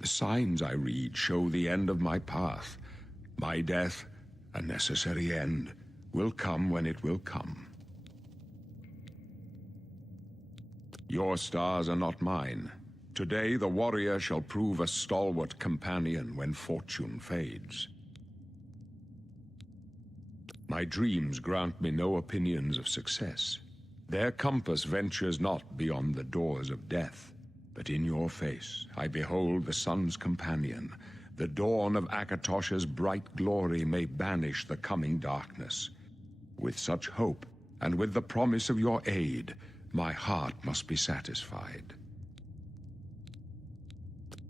The signs I read show the end of my path. My death, a necessary end, will come when it will come. Your stars are not mine. Today the warrior shall prove a stalwart companion when fortune fades. My dreams grant me no opinions of success. Their compass ventures not beyond the doors of death. But in your face I behold the sun's companion. The dawn of Akatosh's bright glory may banish the coming darkness. With such hope, and with the promise of your aid, my heart must be satisfied.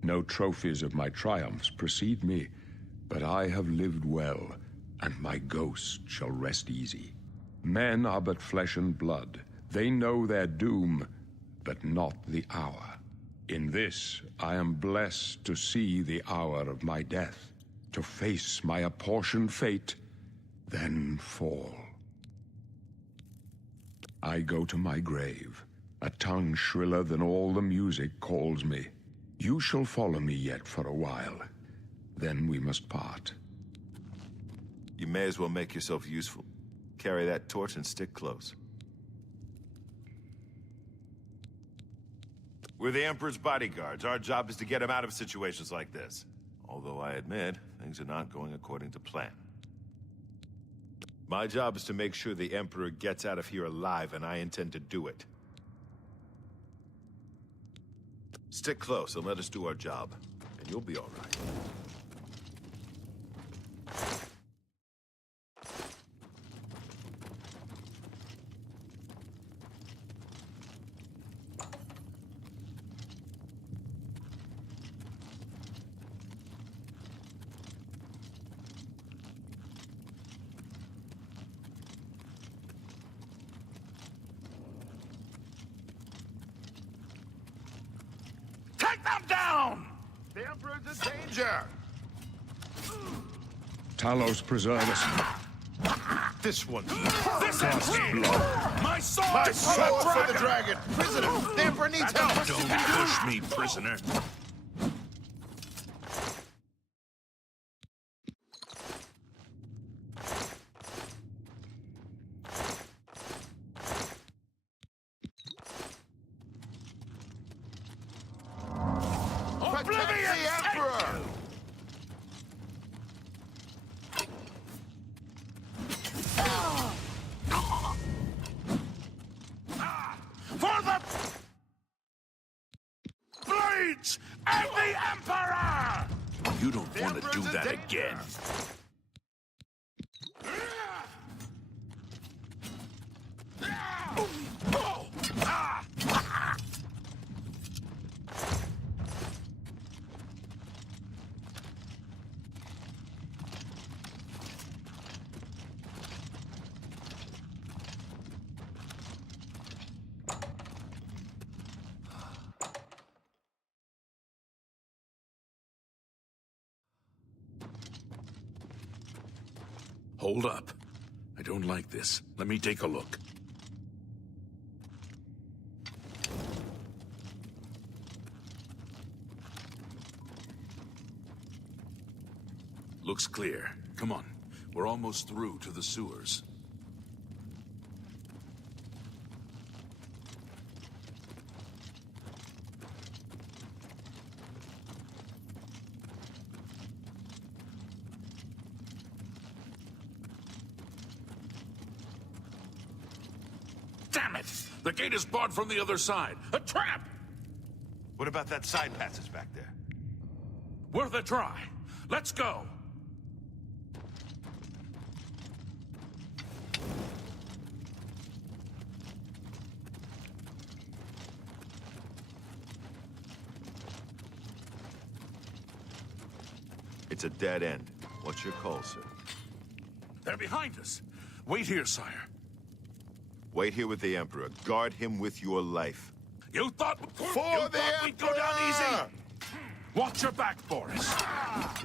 No trophies of my triumphs precede me, but I have lived well, and my ghost shall rest easy. Men are but flesh and blood. They know their doom, but not the hour. In this, I am blessed to see the hour of my death, to face my apportioned fate, then fall. I go to my grave. A tongue shriller than all the music calls me. You shall follow me yet for a while. Then we must part. You may as well make yourself useful. Carry that torch and stick close. We're the Emperor's bodyguards. Our job is to get him out of situations like this. Although I admit, things are not going according to plan. My job is to make sure the Emperor gets out of here alive, and I intend to do it. Stick close and let us do our job, and you'll be all right. Take them down! The Emperor's in danger! Talos preserve us. This one. This ends here! My sword! My sword for the dragon! Prisoner! The Emperor needs help! Don't push me, prisoner. Protect the Emperor! For the blades and the Emperor! You don't want to do that again. Hold up. I don't like this. Let me take a look. Looks clear. Come on. We're almost through to the sewers. Damn it! The gate is barred from the other side. A trap! What about that side passage back there? Worth a try. Let's go! It's a dead end. What's your call, sir? They're behind us. Wait here, sire. Wait here with the Emperor. Guard him with your life. You thought we'd go down easy? Watch your back, Boris.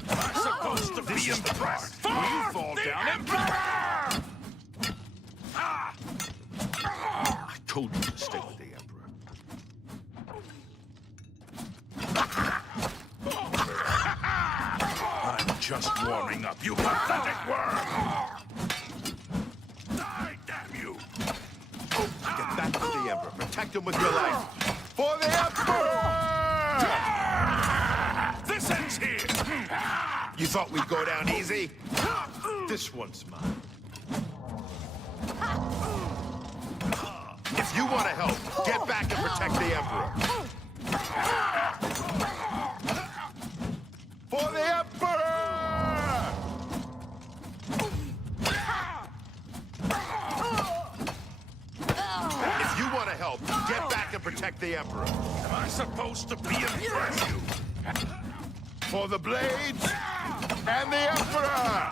I'm supposed to be in the part. You fall down Emperor! I told you to stay with the Emperor. just warming up, you pathetic worm! Die, damn you! Get back to the Emperor. Protect him with your life. For the Emperor! This ends here! You thought we'd go down easy? This one's mine. If you want to help, get back and protect the Emperor. For the Emperor! If you want to help, get back and protect the Emperor. Am I supposed to be impressed you? For the blades and the Emperor!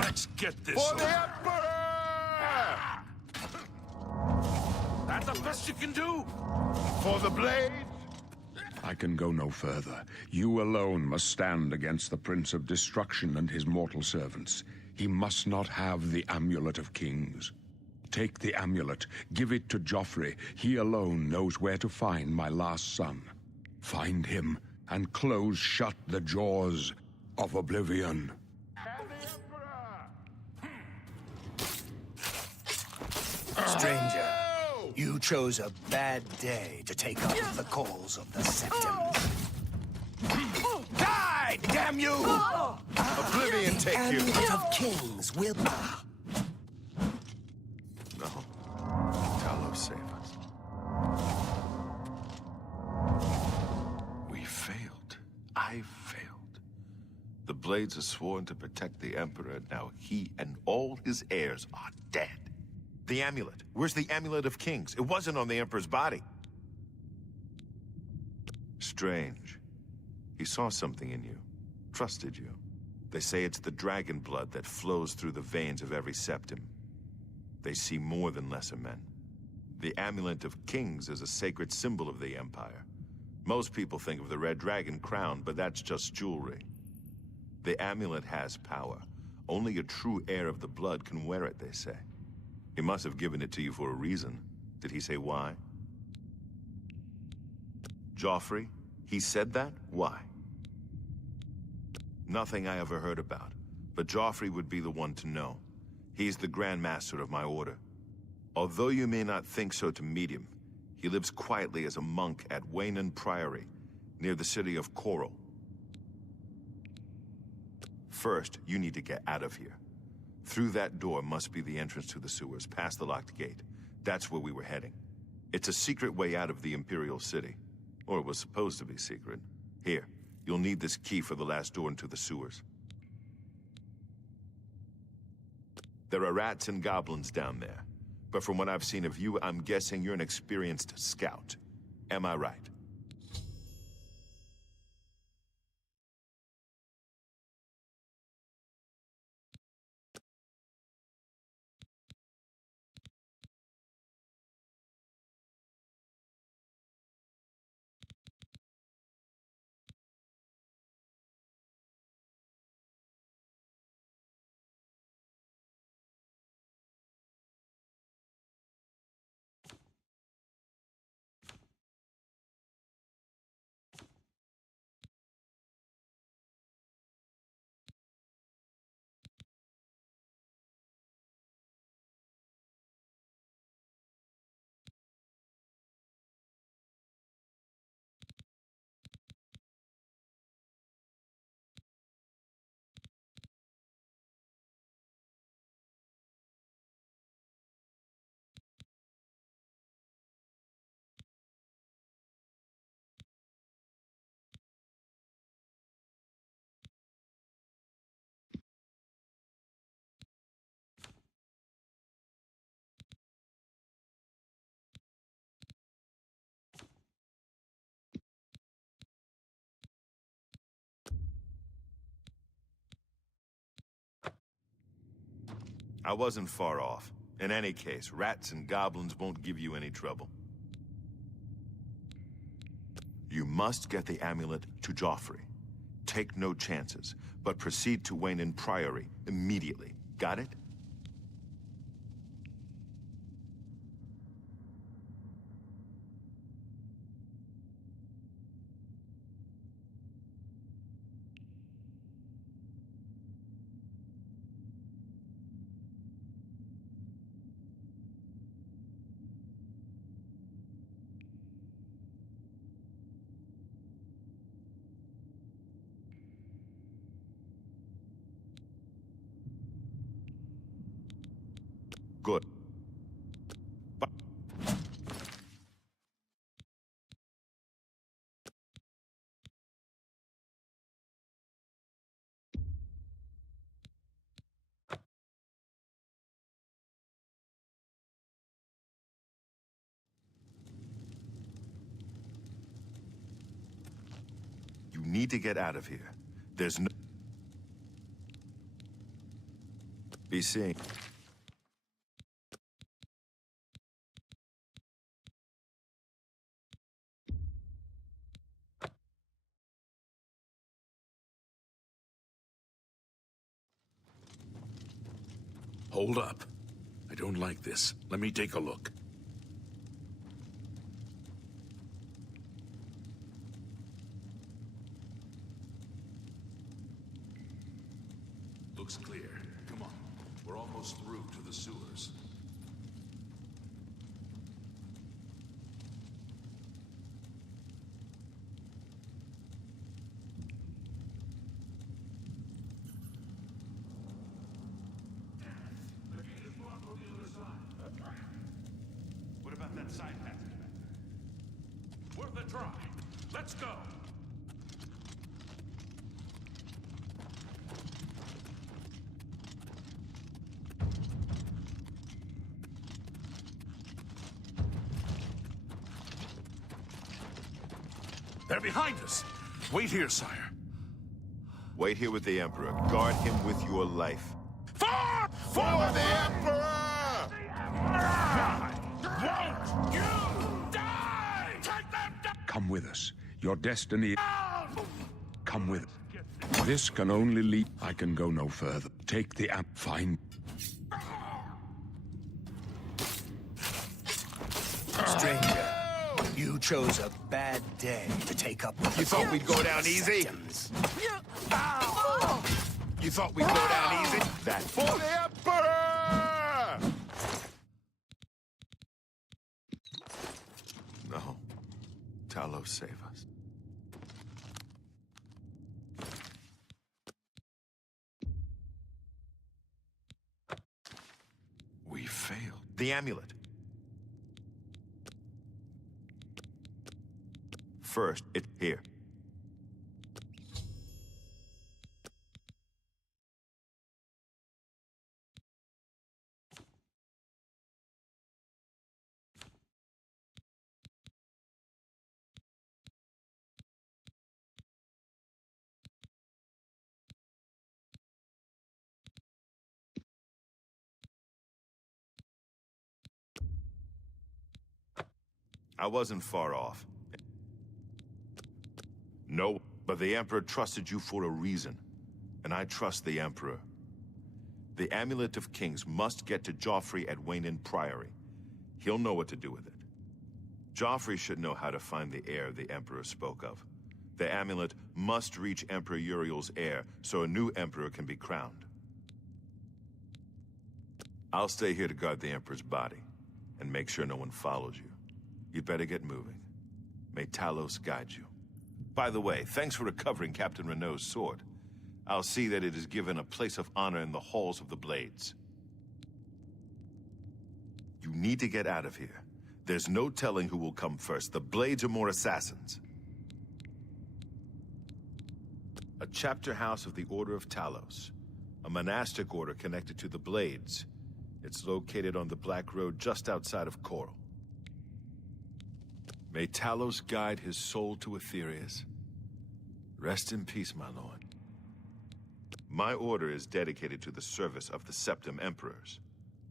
Let's get this For the over. Emperor! That the best you can do? For the blades! I can go no further. You alone must stand against the Prince of Destruction and his mortal servants. He must not have the Amulet of Kings. Take the amulet, give it to Joffrey. He alone knows where to find my last son. Find him and close shut the jaws of Oblivion. Stranger, you chose a bad day to take up the cause of the Septums. Die, damn you! Oblivion take you. Amulet of Kings will... No. Talos, save us. We failed. I failed. The Blades are sworn to protect the Emperor. Now he and all his heirs are dead. The amulet. Where's the Amulet of Kings? It wasn't on the Emperor's body. Strange. He saw something in you. Trusted you. They say it's the dragon blood that flows through the veins of every septum. They see more than lesser men. The Amulet of Kings is a sacred symbol of the Empire. Most people think of the red dragon crown, but that's just jewelry. The amulet has power. Only a true heir of the blood can wear it, they say. He must have given it to you for a reason. Did he say why? Joffrey? He said that? Why? Nothing I ever heard about. But Joffrey would be the one to know. He's the Grand Master of my order. Although you may not think so to meet him, he lives quietly as a monk at Waynon Priory, near the city of Coral. First, you need to get out of here. Through that door must be the entrance to the sewers, past the locked gate. That's where we were heading. It's a secret way out of the Imperial City. Or it was supposed to be secret. Here, you'll need this key for the last door into the sewers. There are rats and goblins down there. But from what I've seen of you, I'm guessing you're an experienced scout. Am I right? I wasn't far off. In any case, rats and goblins won't give you any trouble. You must get the amulet to Joffrey. Take no chances, but proceed to Waynon Priory immediately. Got it? Good. You need to get out of here. There's no... Be seeing... Hold up. I don't like this. Let me take a look. Looks clear. Come on. We're almost through to the sewers. What about that side passage? Worth a try. Let's go. They're behind us. Wait here, sire. Wait here with the Emperor. Guard him with your life. For For the Emperor! Why won't you die? Take them down! Come with us. Your destiny... Down! Come with us. This can only lead... I can go no further. Take the app. Find... Stranger, you chose a bad day to take up with You the thought we'd go cause of down the easy? Septums. You thought we'd go down easy? That... For the Emperor! No. Talos, save us. We failed. The amulet. First, it's here. I wasn't far off. No, but the Emperor trusted you for a reason. And I trust the Emperor. The Amulet of Kings must get to Joffrey at Wayne Priory. He'll know what to do with it. Joffrey should know how to find the heir the Emperor spoke of. The amulet must reach Emperor Uriel's heir, so a new Emperor can be crowned. I'll stay here to guard the Emperor's body, and make sure no one follows you. You'd better get moving. May Talos guide you. By the way, thanks for recovering Captain Renault's sword. I'll see that it is given a place of honor in the halls of the Blades. You need to get out of here. There's no telling who will come first. The Blades are more assassins. A chapter house of the Order of Talos. A monastic order connected to the Blades. It's located on the Black Road just outside of Coral. May Talos guide his soul to Aetherius. Rest in peace, my lord. My order is dedicated to the service of the Septim Emperors.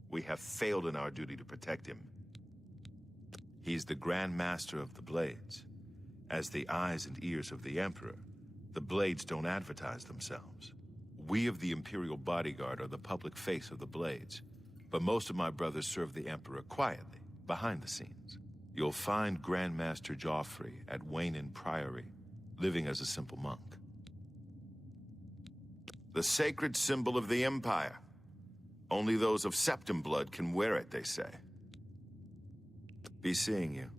We have failed in our duty to protect him. He's the Grand Master of the Blades. As the eyes and ears of the Emperor, the Blades don't advertise themselves. We of the Imperial Bodyguard are the public face of the Blades, but most of my brothers serve the Emperor quietly, behind the scenes. You'll find Grand Master Joffrey at Wayne Priory, living as a simple monk. The sacred symbol of the Empire. Only those of Septim blood can wear it, they say. Be seeing you.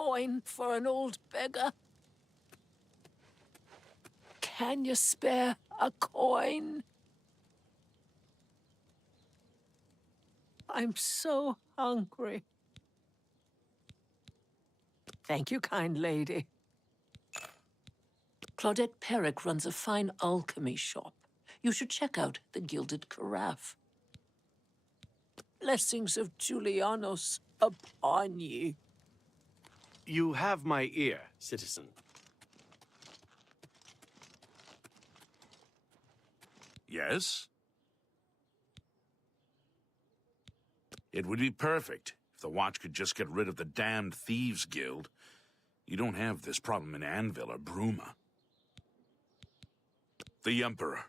coin for an old beggar? Can you spare a coin? I'm so hungry. Thank you, kind lady. Claudette Perrick runs a fine alchemy shop. You should check out the Gilded Carafe. Blessings of Julianos upon ye. You have my ear, citizen. Yes? It would be perfect if the Watch could just get rid of the damned Thieves Guild. You don't have this problem in Anvil or Bruma. The Emperor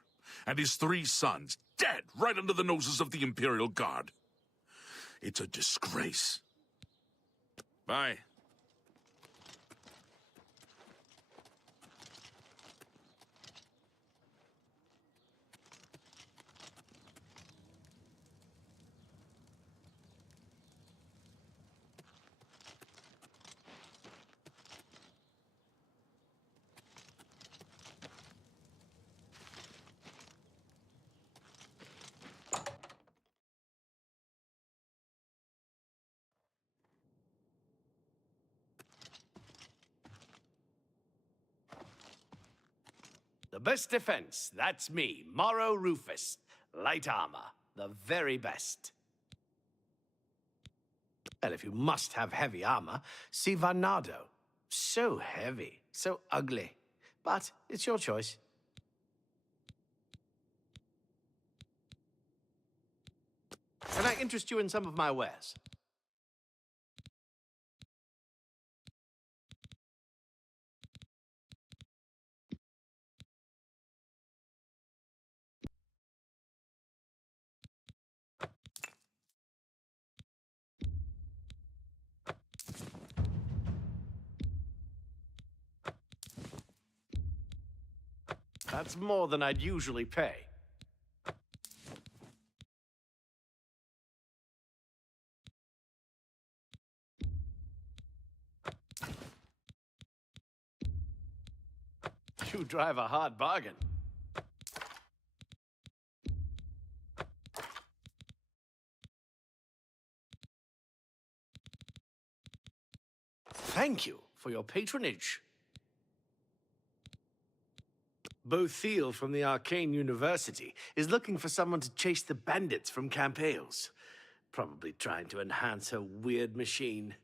and his 3 sons dead right under the noses of the Imperial Guard. It's a disgrace. Bye. The best defense, that's me, Morrow Rufus. Light armor, the very best. Well, if you must have heavy armor, see Varnado. So heavy, so ugly. But it's your choice. Can I interest you in some of my wares? That's more than I'd usually pay. You drive a hard bargain. Thank you for your patronage. Bothiel from the Arcane University is looking for someone to chase the bandits from Camp Ailes. Probably trying to enhance her weird machine.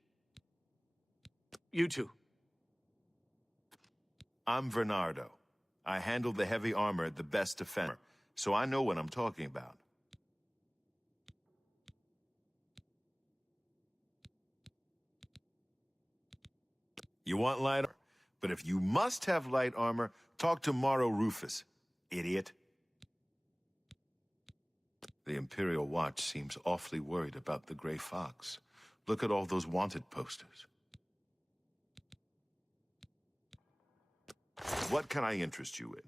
You two. I'm Bernardo. I handle the heavy armor at the best defense, so I know what I'm talking about. You want light armor? But if you must have light armor, talk to Morrow Rufus, idiot. The Imperial Watch seems awfully worried about the Grey Fox. Look at all those wanted posters. What can I interest you in?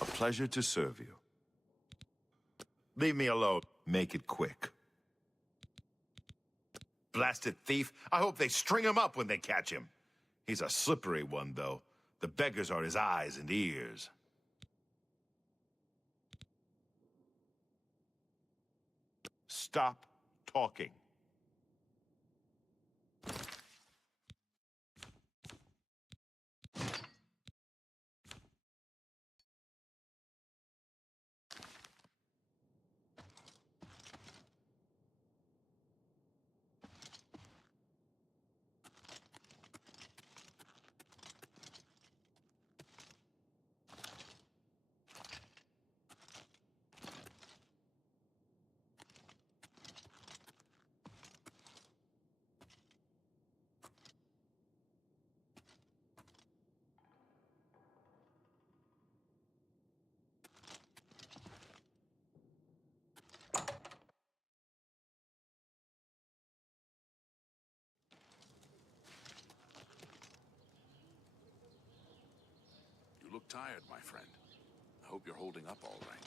A pleasure to serve you. Leave me alone. Make it quick. Blasted thief. I hope they string him up when they catch him. He's a slippery one, though. The beggars are his eyes and ears. Stop talking. tired, my friend. I hope you're holding up all right.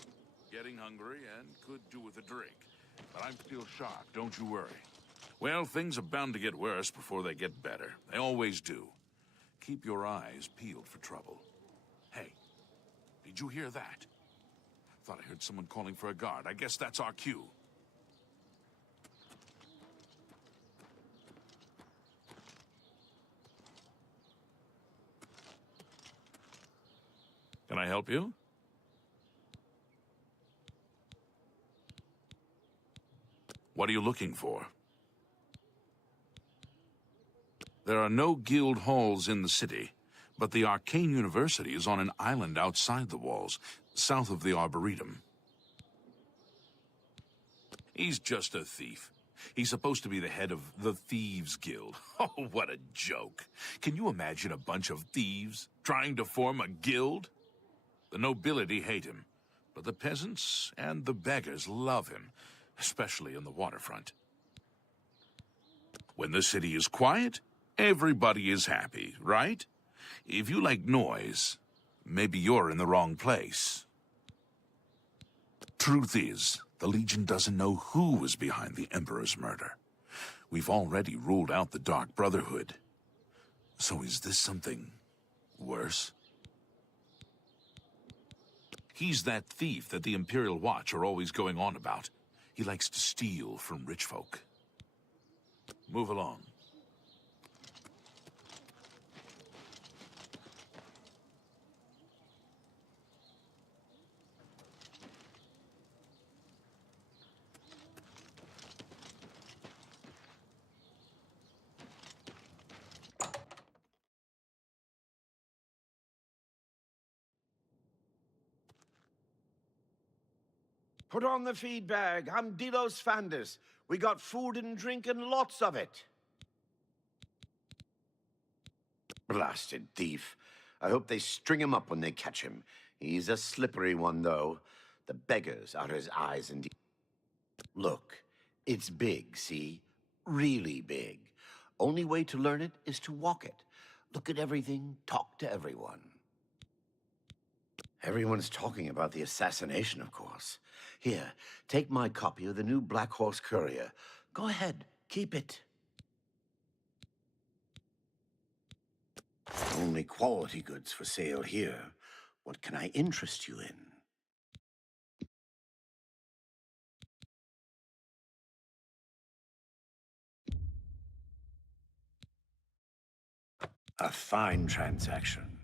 Getting hungry and could do with a drink. But I'm still sharp, don't you worry. Well, things are bound to get worse before they get better. They always do. Keep your eyes peeled for trouble. Hey, did you hear that? Thought I heard someone calling for a guard. I guess that's our cue. Can I help you? What are you looking for? There are no guild halls in the city, but the Arcane University is on an island outside the walls, south of the Arboretum. He's just a thief. He's supposed to be the head of the Thieves Guild. Oh, what a joke. Can you imagine a bunch of thieves trying to form a guild? The nobility hate him, but the peasants and the beggars love him, especially in the waterfront. When the city is quiet, everybody is happy, right? If you like noise, maybe you're in the wrong place. Truth is, the Legion doesn't know who was behind the Emperor's murder. We've already ruled out the Dark Brotherhood. So is this something worse? He's that thief that the Imperial Watch are always going on about. He likes to steal from rich folk. Move along. Put on the feed bag. I'm Delos Fandus. We got food and drink and lots of it. Blasted thief. I hope they string him up when they catch him. He's a slippery one, though. The beggars are his eyes and... Look, it's big, see? Really big. Only way to learn it is to walk it. Look at everything, talk to everyone. Everyone's talking about the assassination, of course. Here, take my copy of the new Black Horse Courier. Go ahead, keep it. Only quality goods for sale here. What can I interest you in? A fine transaction.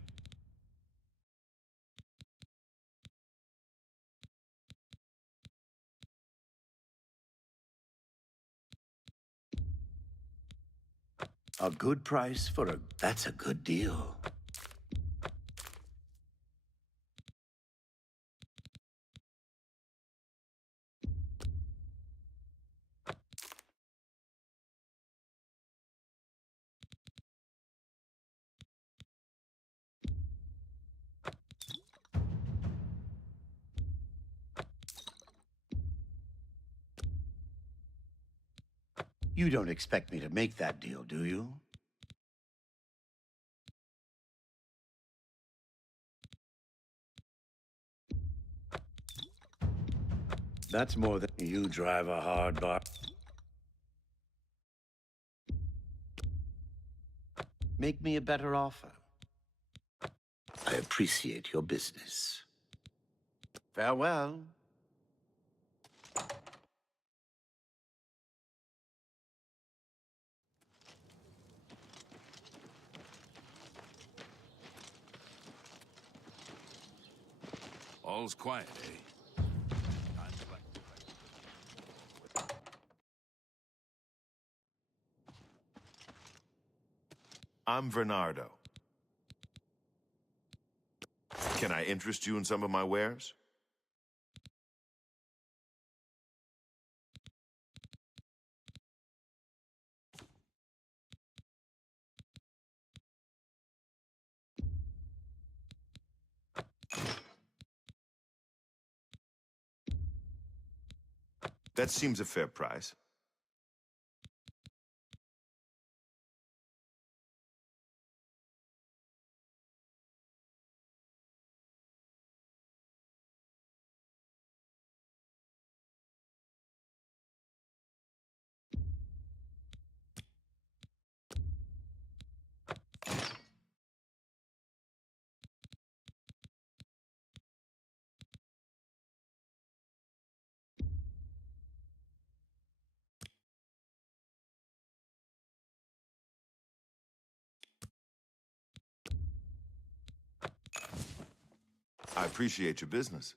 A good price for a... That's a good deal. You don't expect me to make that deal, do you? That's more than you drive a hard bar. Make me a better offer. I appreciate your business. Farewell. All's quiet, eh? Time to I'm Bernardo. Can I interest you in some of my wares? That seems a fair price. I appreciate your business.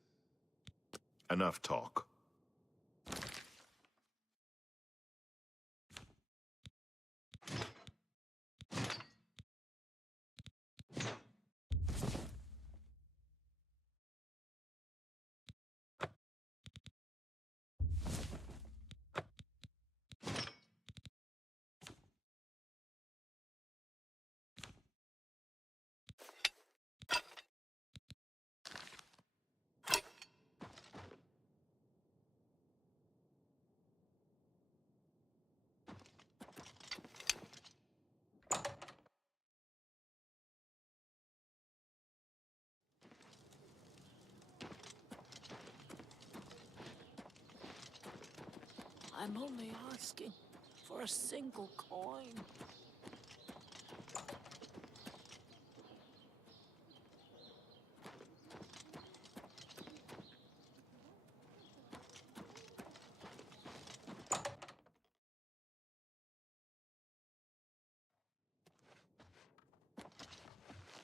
Enough talk. I'm only asking for a single coin.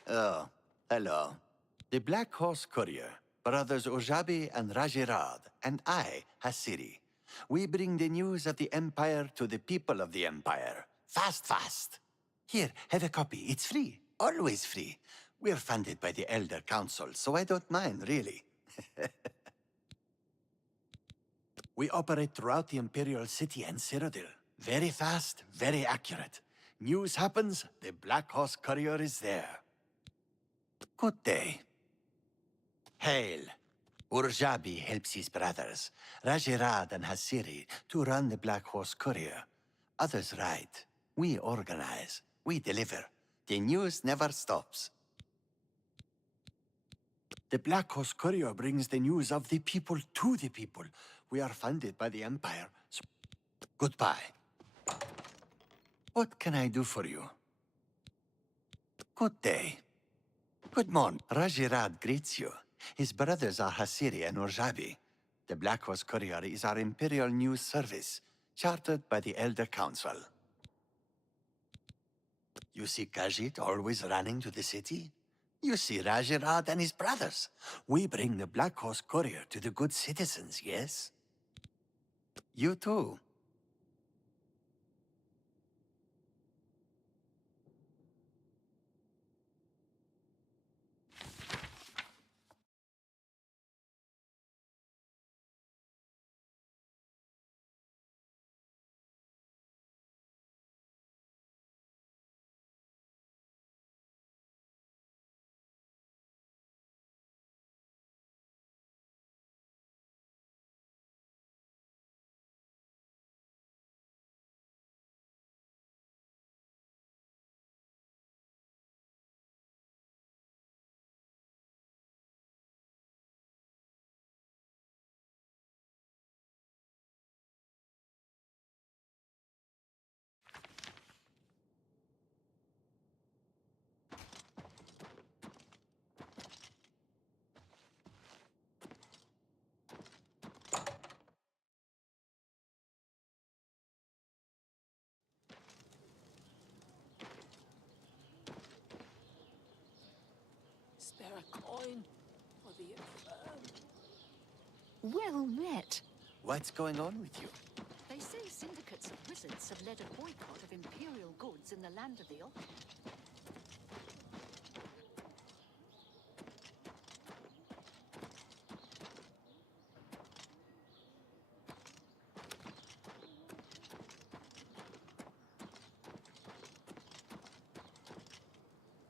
Oh, hello. The Black Horse Courier, brothers Ojabi and Rajirad, and I, Hasiri. We bring the news of the Empire to the people of the Empire. Fast, fast. Here, have a copy. It's free. Always free. We're funded by the Elder Council, so I don't mind, really. We operate throughout the Imperial City and Citadel. Very fast, very accurate. News happens, the Black Horse Courier is there. Good day. Hail. Urjabi helps his brothers, Rajirad and Hasiri, to run the Black Horse Courier. Others write. We organize. We deliver. The news never stops. The Black Horse Courier brings the news of the people to the people. We are funded by the Empire. So goodbye. What can I do for you? Good day. Good morning. Rajirad greets you. His brothers are Hasiri and Urjabi. The Black Horse Courier is our Imperial News Service, chartered by the Elder Council. You see Khajiit always running to the city? You see Rajirad and his brothers. We bring the Black Horse Courier to the good citizens, yes? You too. Spare a coin for the infirm. Well met. What's going on with you? They say syndicates of wizards have led a boycott of Imperial goods in the land of the Oblivion.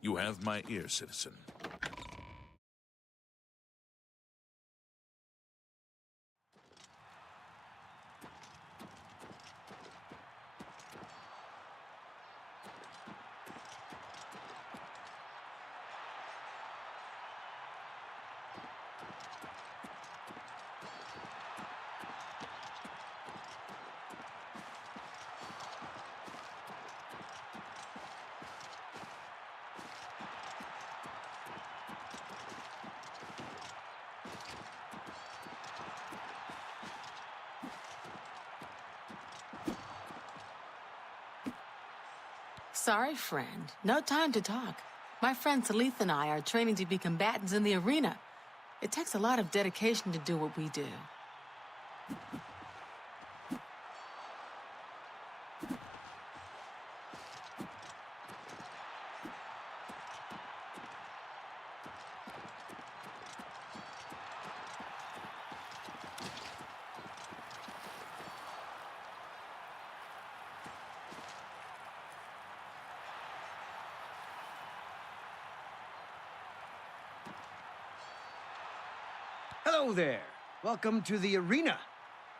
You have my ear, citizen. Sorry, friend. No time to talk. My friend Salith and I are training to be combatants in the arena. It takes a lot of dedication to do what we do. Hello there. Welcome to the arena.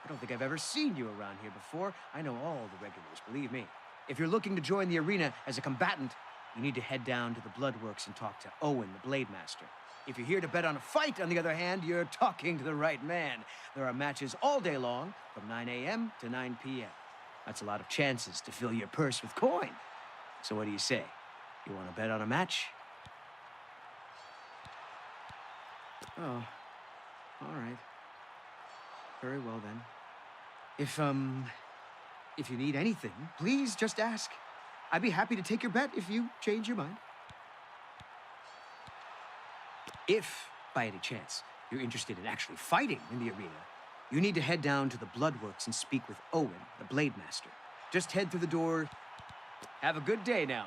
I don't think I've ever seen you around here before. I know all the regulars, believe me. If you're looking to join the arena as a combatant, you need to head down to the Bloodworks and talk to Owen, the Blade Master. If you're here to bet on a fight, on the other hand, you're talking to the right man. There are matches all day long, from 9 a.m. to 9 p.m. That's a lot of chances to fill your purse with coin. So what do you say? You want to bet on a match? Oh. All right. Very well, then. If you need anything, please just ask. I'd be happy to take your bet if you change your mind. If, by any chance, you're interested in actually fighting in the arena, you need to head down to the Bloodworks and speak with Owen, the Blade Master. Just head through the door. Have a good day now.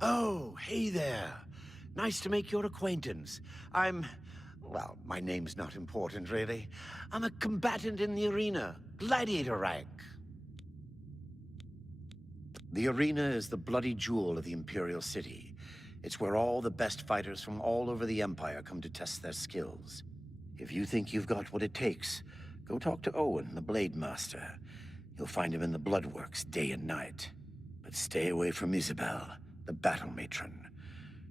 Oh, hey there. Nice to make your acquaintance. Well, my name's not important, really. I'm a combatant in the arena, gladiator rank. The arena is the bloody jewel of the Imperial City. It's where all the best fighters from all over the Empire come to test their skills. If you think you've got what it takes, go talk to Owen, the Blade Master. You'll find him in the Bloodworks day and night. But stay away from Isabel, the battle matron.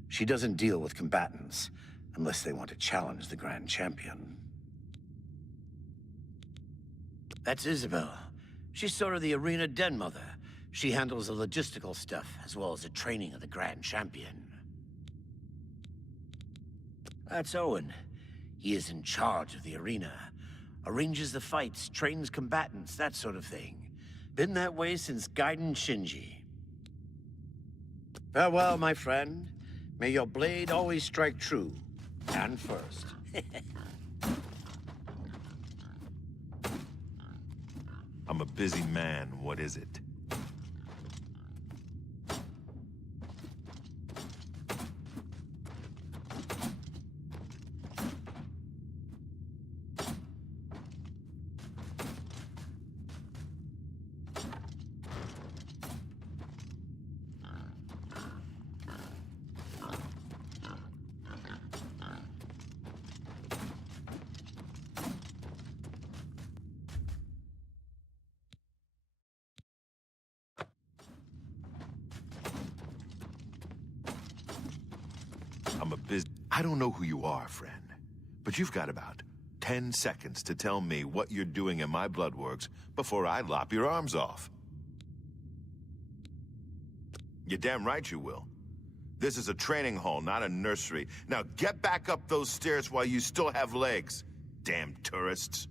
She doesn't deal with combatants, unless they want to challenge the Grand Champion. That's Isabel. She's sort of the arena den mother. She handles the logistical stuff, as well as the training of the Grand Champion. That's Owen. He is in charge of the arena. Arranges the fights, trains combatants, that sort of thing. Been that way since Gaiden Shinji. Farewell, my friend. May your blade always strike true, and first. I'm a busy man. What is it? I don't know who you are, friend, but you've got about 10 seconds to tell me what you're doing in my Bloodworks before I lop your arms off. You're damn right you will. This is a training hall, not a nursery. Now get back up those stairs while you still have legs, damn tourists.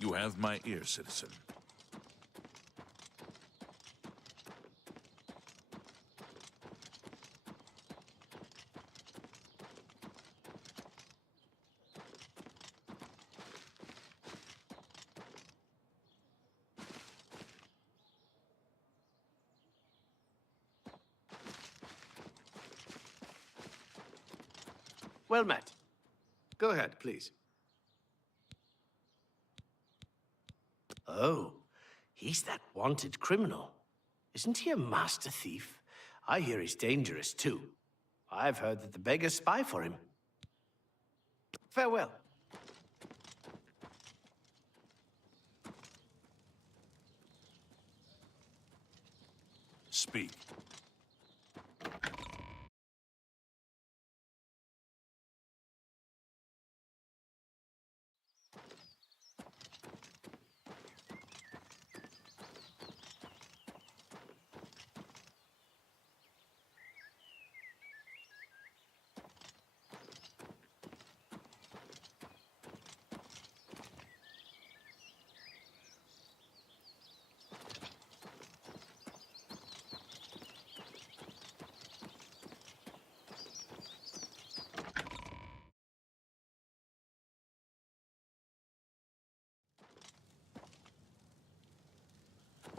You have my ear, citizen. Well met. Go ahead, please. Oh, he's that wanted criminal. Isn't he a master thief? I hear he's dangerous, too. I've heard that the beggars spy for him. Farewell. Speak.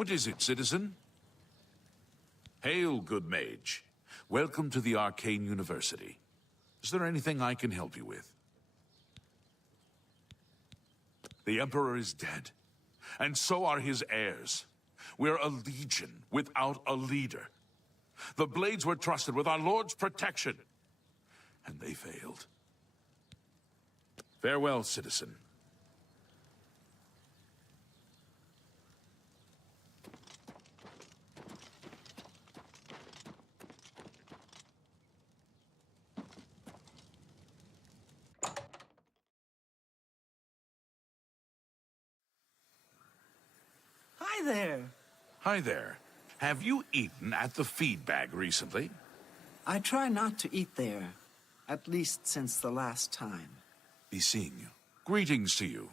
What is it, citizen? Hail, good mage. Welcome to the Arcane University. Is there anything I can help you with? The Emperor is dead, and so are his heirs. We're a legion without a leader. The Blades were trusted with our Lord's protection, and they failed. Farewell, citizen. Hi there. Hi there. Have you eaten at the feed bag recently? I try not to eat there, at least since the last time. Be seeing you. Greetings to you.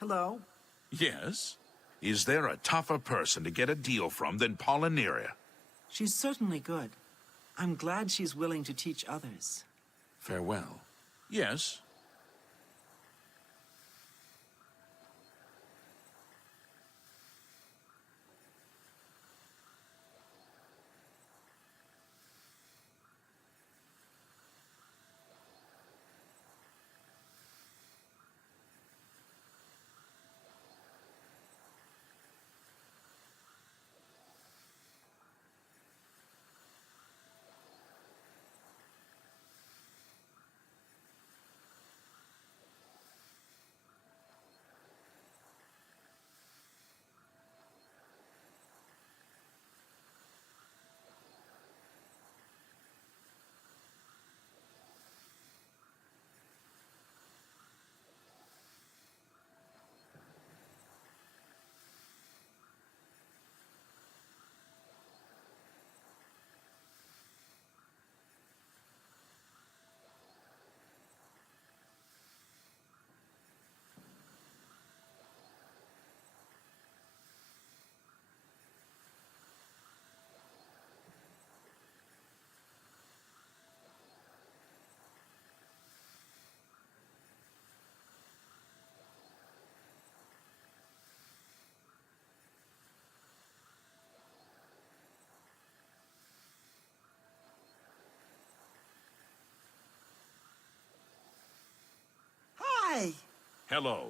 Hello? Yes? Is there a tougher person to get a deal from than Polyneria? She's certainly good. I'm glad she's willing to teach others. Farewell. Yes? Hello.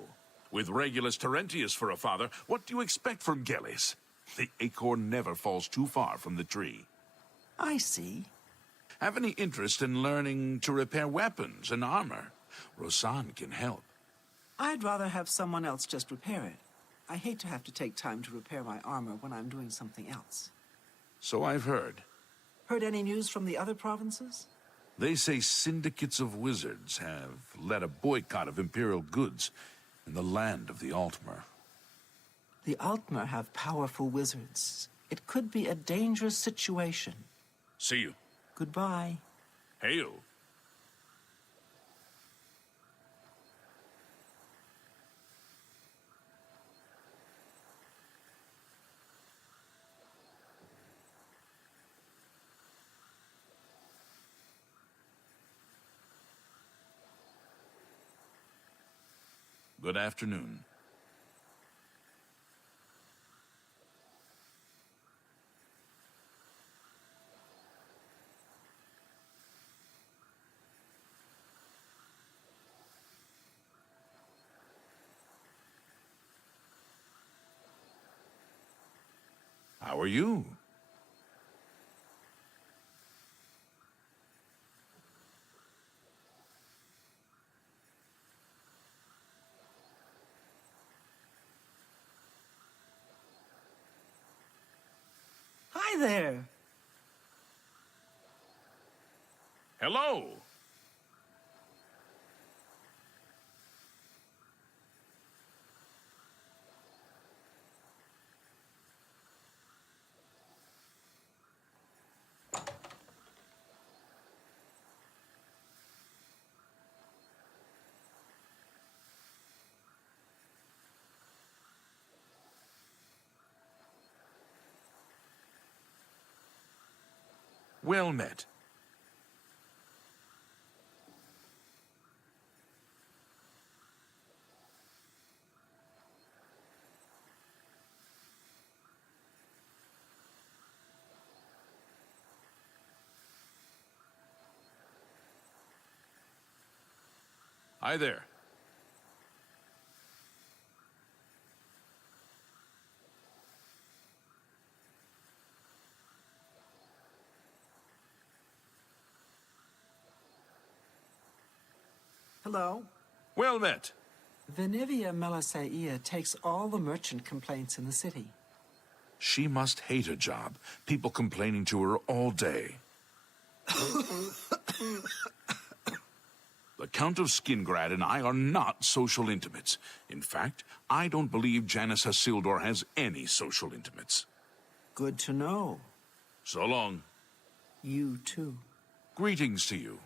With Regulus Terentius for a father, what do you expect from Gellis? The acorn never falls too far from the tree. I see. Have any interest in learning to repair weapons and armor? Rosan can help. I'd rather have someone else just repair it. I hate to have to take time to repair my armor when I'm doing something else. So I've heard. Heard any news from the other provinces? They say syndicates of wizards have led a boycott of Imperial goods in the land of the Altmer. The Altmer have powerful wizards. It could be a dangerous situation. See you. Goodbye. Hail. Good afternoon. How are you? Hi there. Hello. Well met. Hi there. Hello. Well met. Venivia Melisaia takes all the merchant complaints in the city. She must hate her job. People complaining to her all day. The Count of Skingrad and I are not social intimates. In fact, I don't believe Janice Hasildor has any social intimates. Good to know. So long. You too. Greetings to you.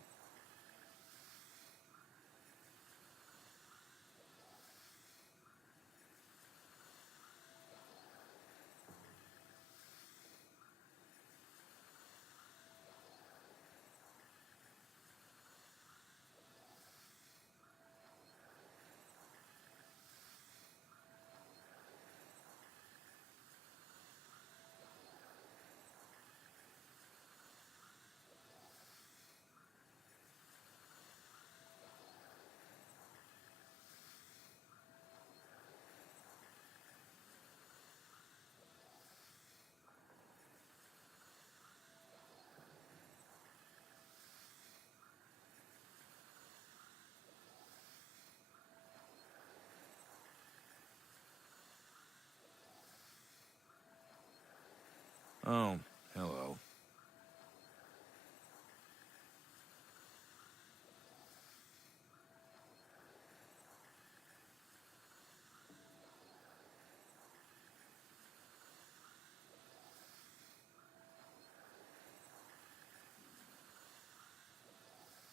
Oh, hello.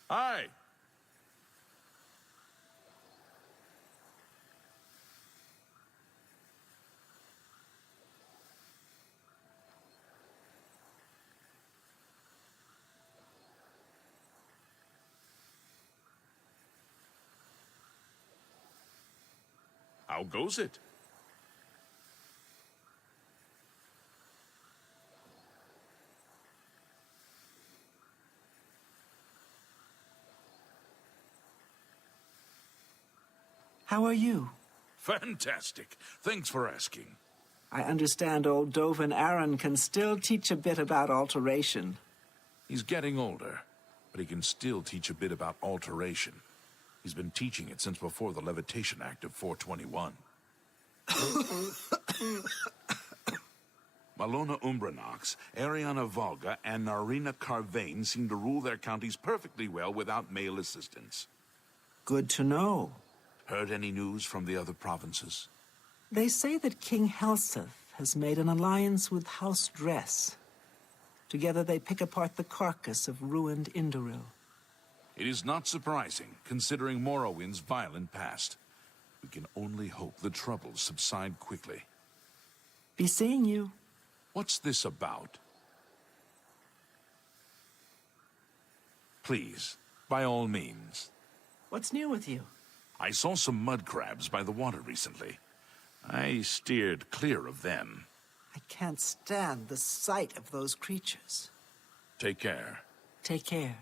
Hi. How goes it? How are you? Fantastic. Thanks for asking. I understand old Dovin Aaron can still teach a bit about alteration. He's getting older, but he can still teach a bit about alteration. He's been teaching it since before the Levitation Act of 421. Malona Umbranox, Ariana Volga, and Narina Carvane seem to rule their counties perfectly well without male assistance. Good to know. Heard any news from the other provinces? They say that King Helseth has made an alliance with House Dress. Together they pick apart the carcass of ruined Indoril. It is not surprising, considering Morrowind's violent past. We can only hope the troubles subside quickly. Be seeing you. What's this about? Please, by all means. What's new with you? I saw some mud crabs by the water recently. I steered clear of them. I can't stand the sight of those creatures. Take care. Take care.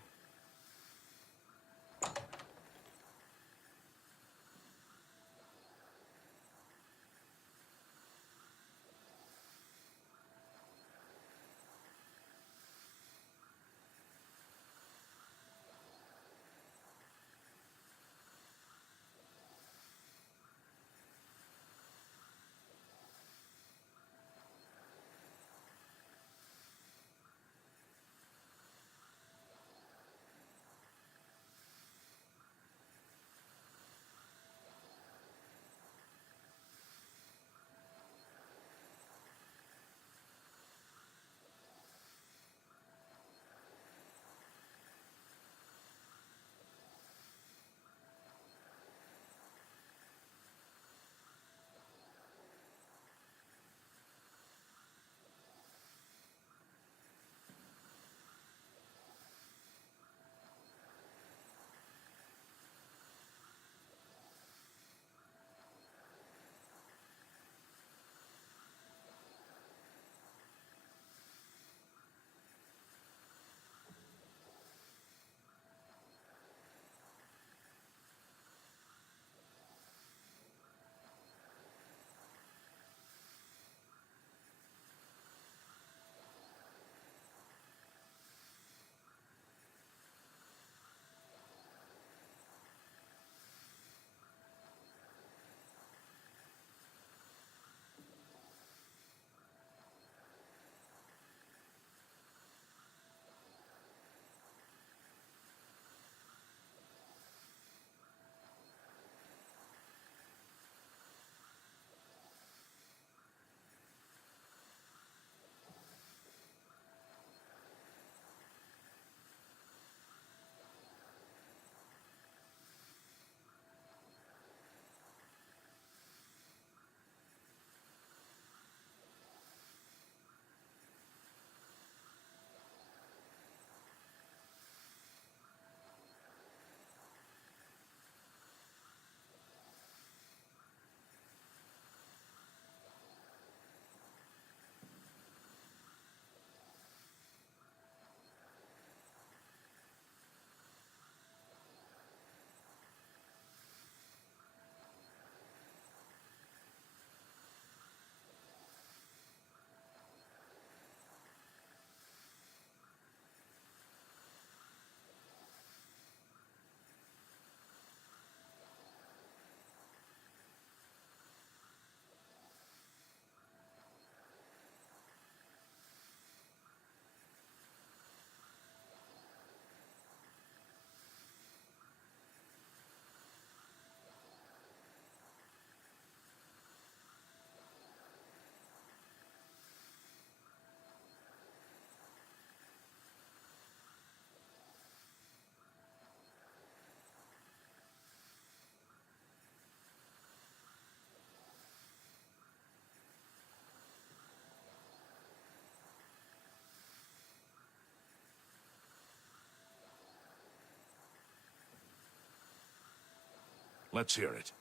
Let's hear it.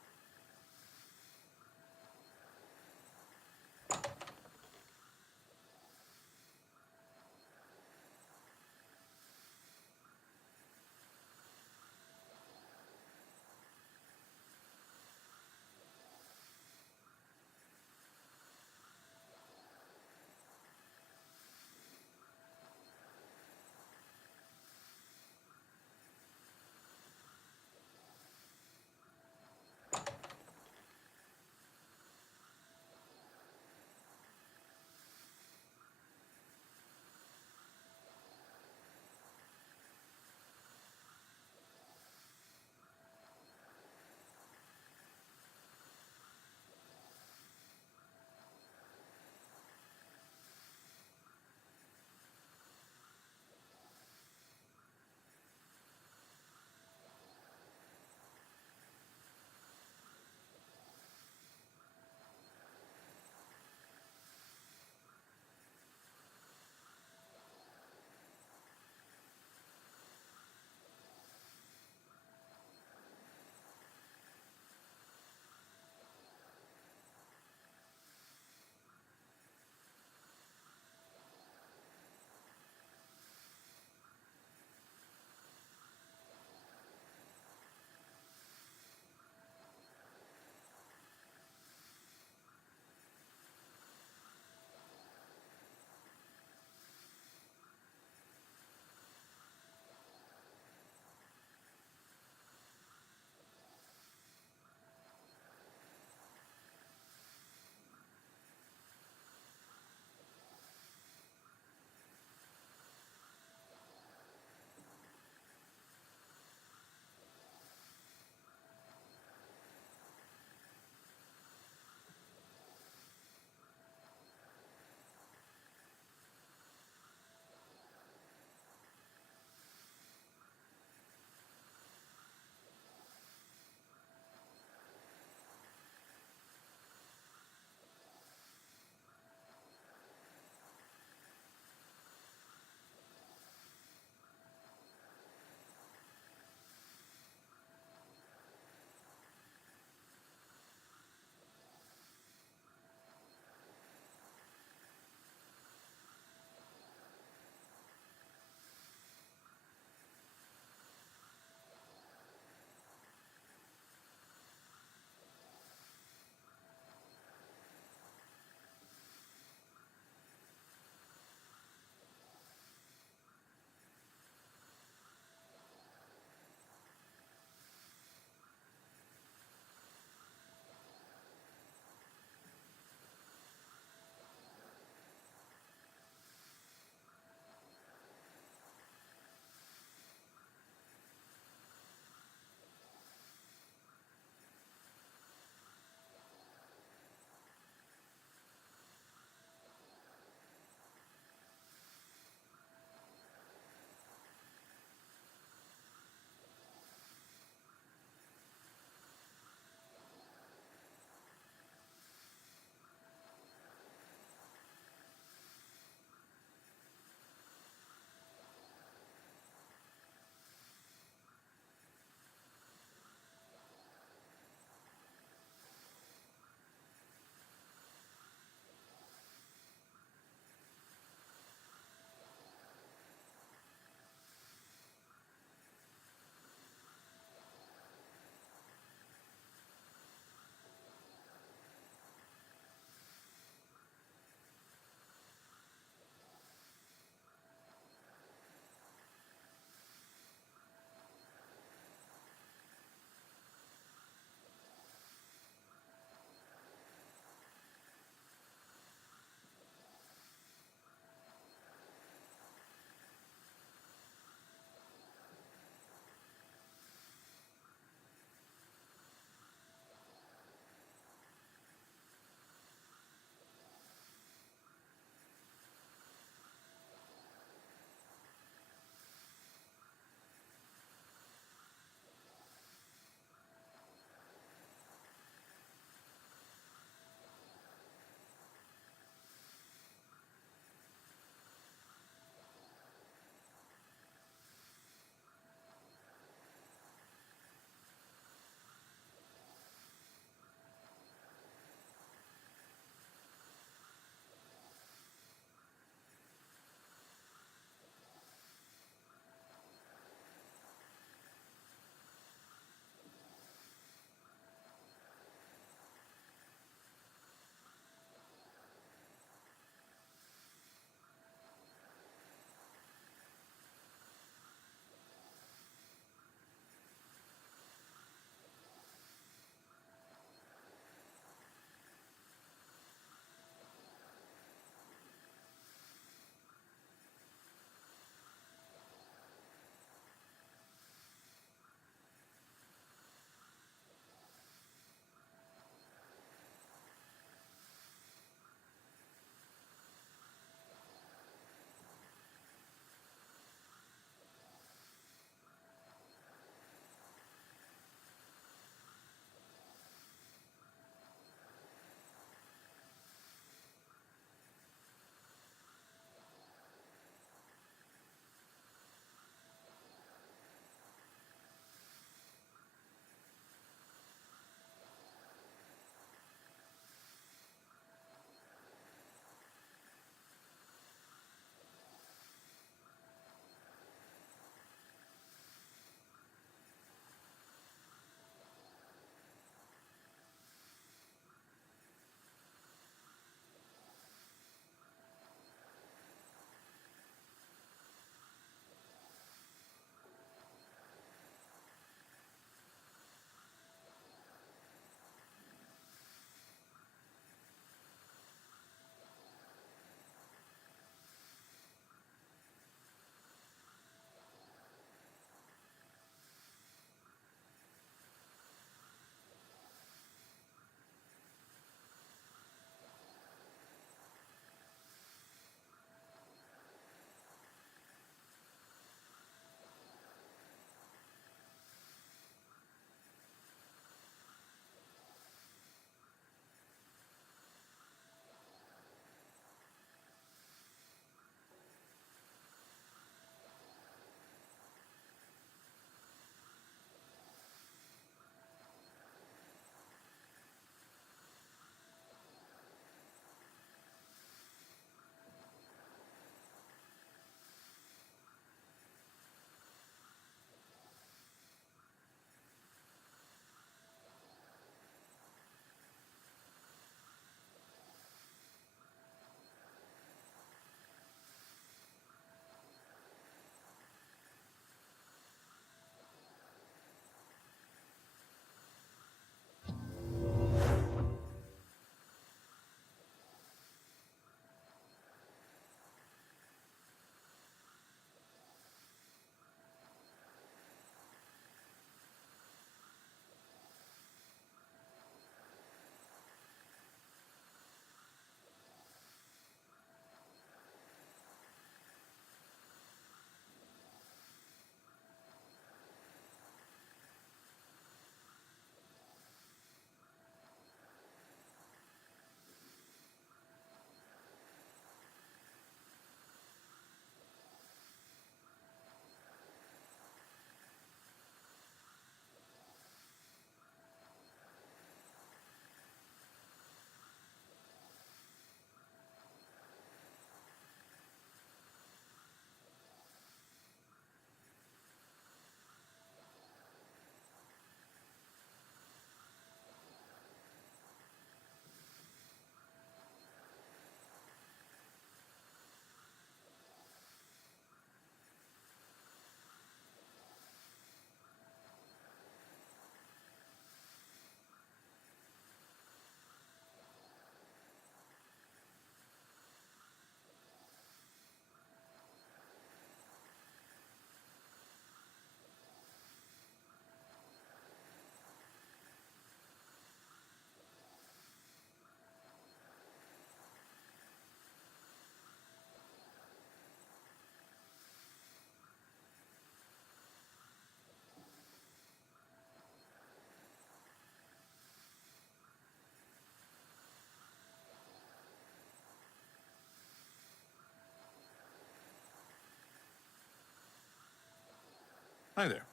Hi there.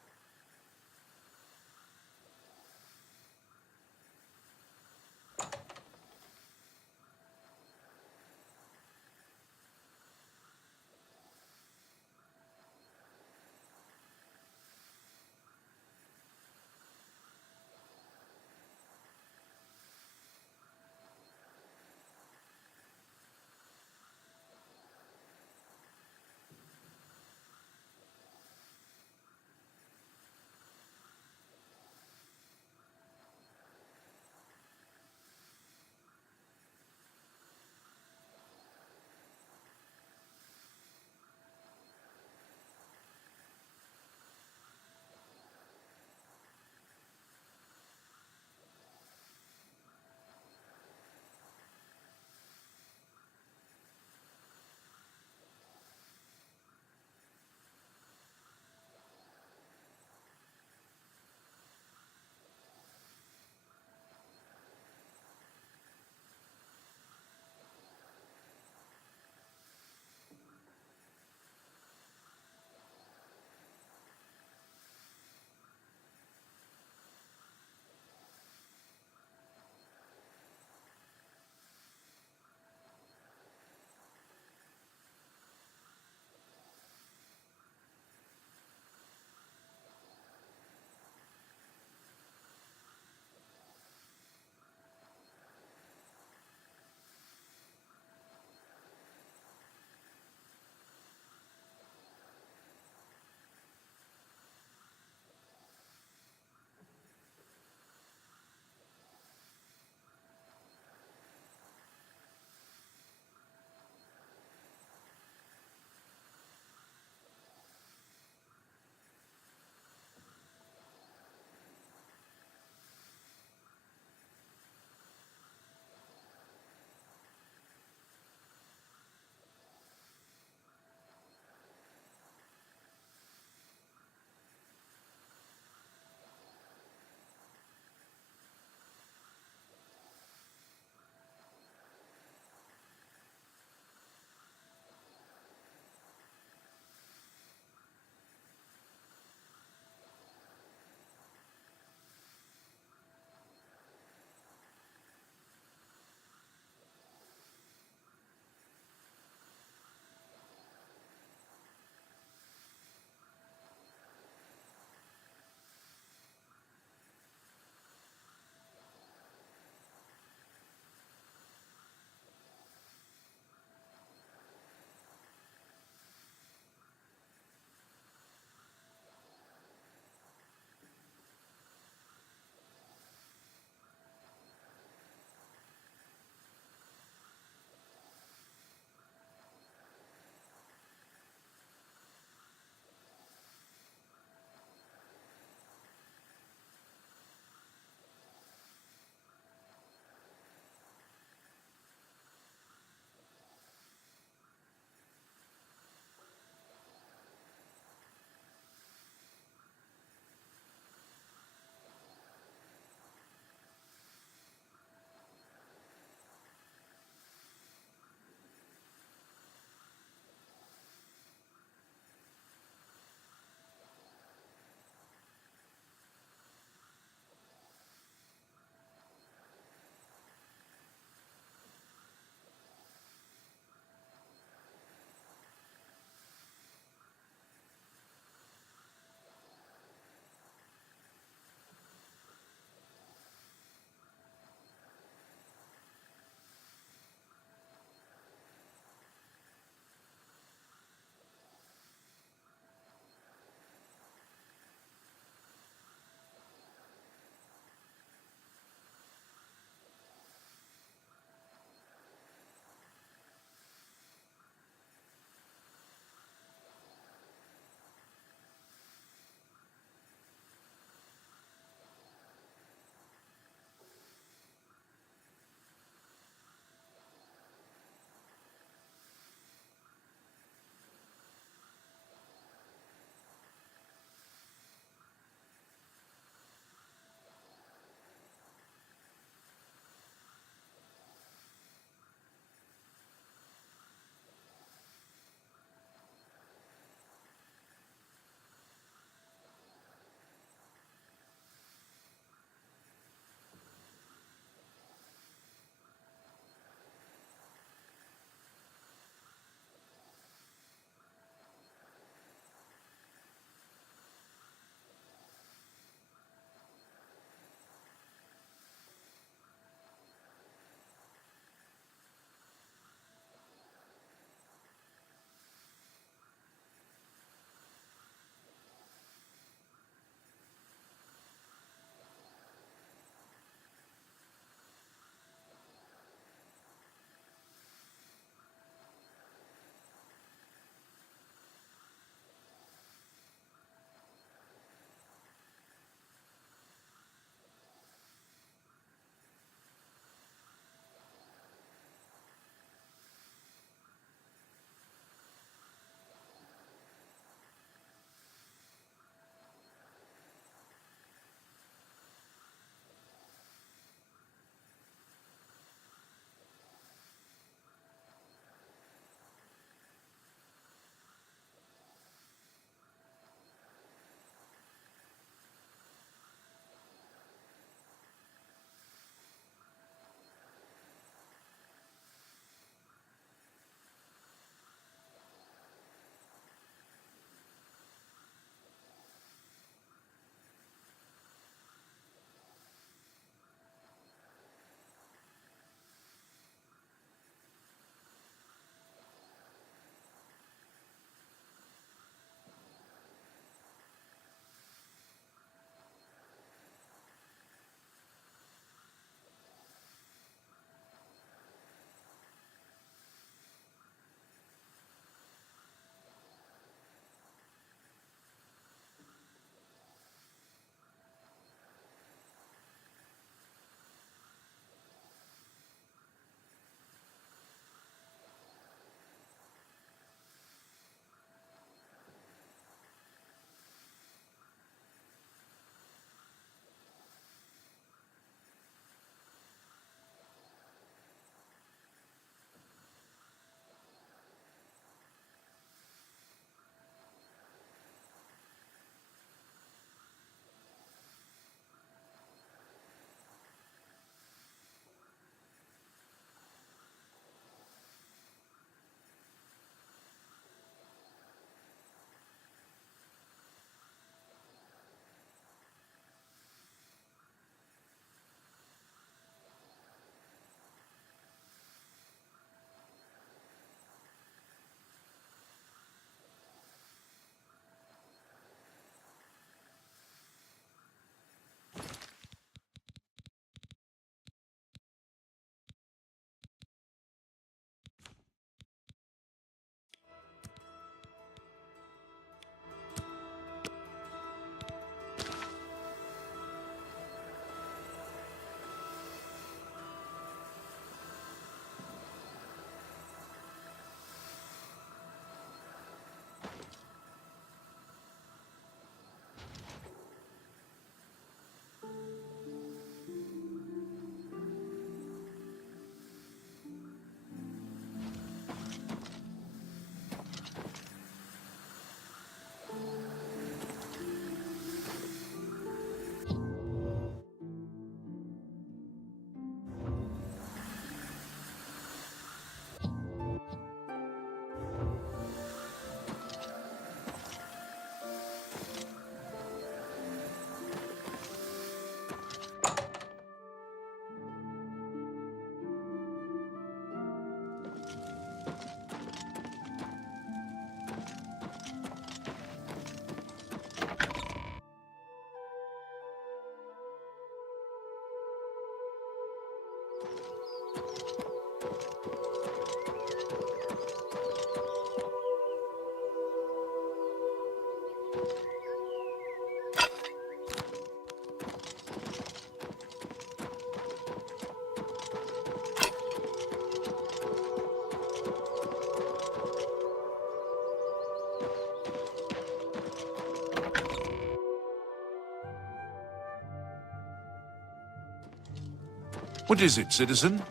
What is it, citizen?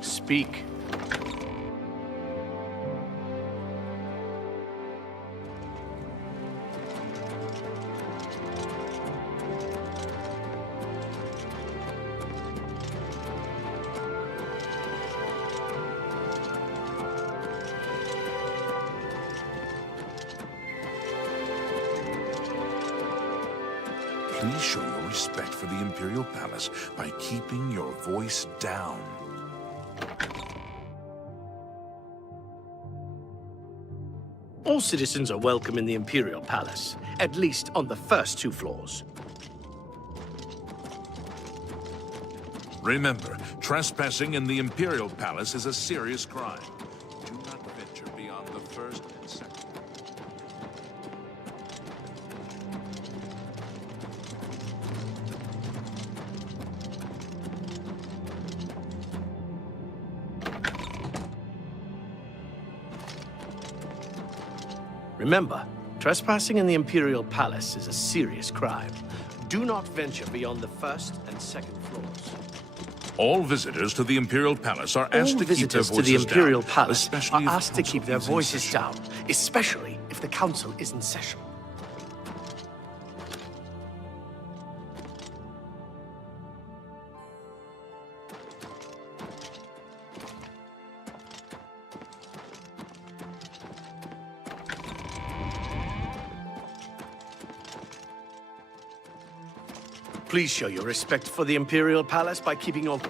Speak. Please show your respect for the Imperial Palace by keeping your voice down. All citizens are welcome in the Imperial Palace, at least on the first 2 floors. Remember, trespassing in the Imperial Palace is a serious crime. Do not venture beyond the first and second. Remember, trespassing in the Imperial Palace is a serious crime. Do not venture beyond the first and second floors. All visitors to the Imperial Palace are asked to keep their voices down. All visitors to the Imperial Palace especially are if asked to the keep their council is in voices session. down, especially if the council is in session. Please show your respect for the Imperial Palace by keeping your...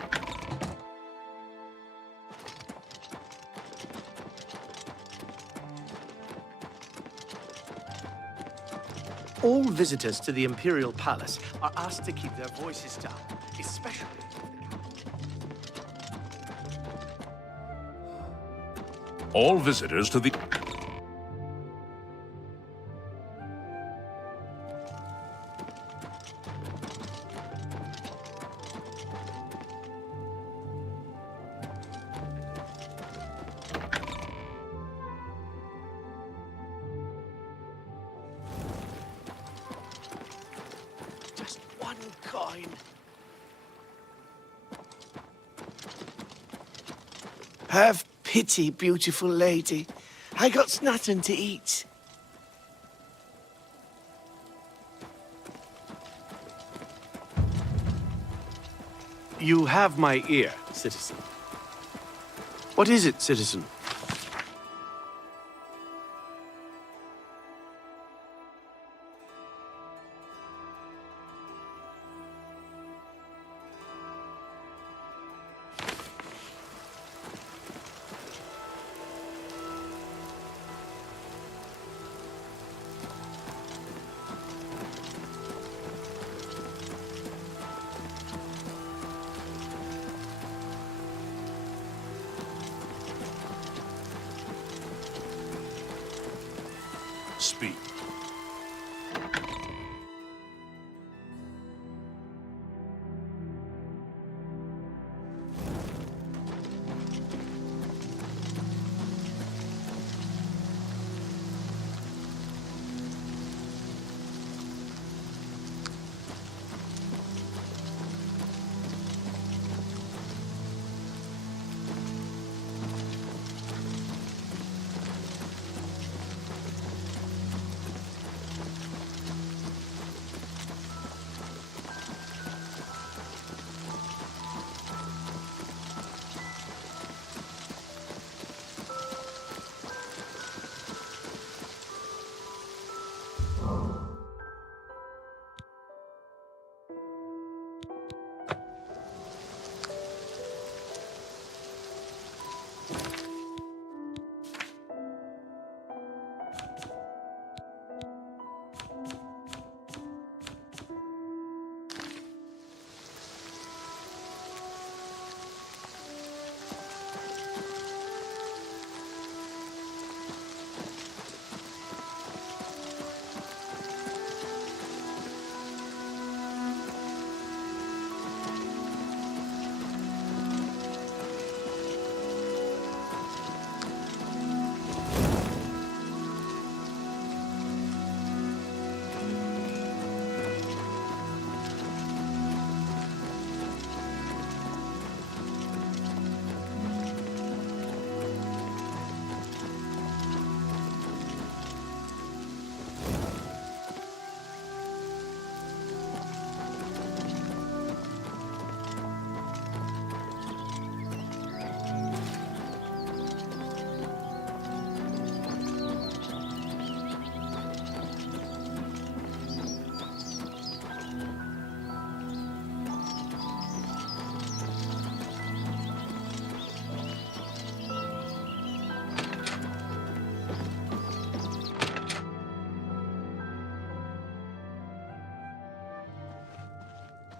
All visitors to the Imperial Palace are asked to keep their voices down, especially... All visitors to the... Just 1 coin. Have pity, beautiful lady. I got nothing to eat. You have my ear, citizen. What is it, citizen? Speak.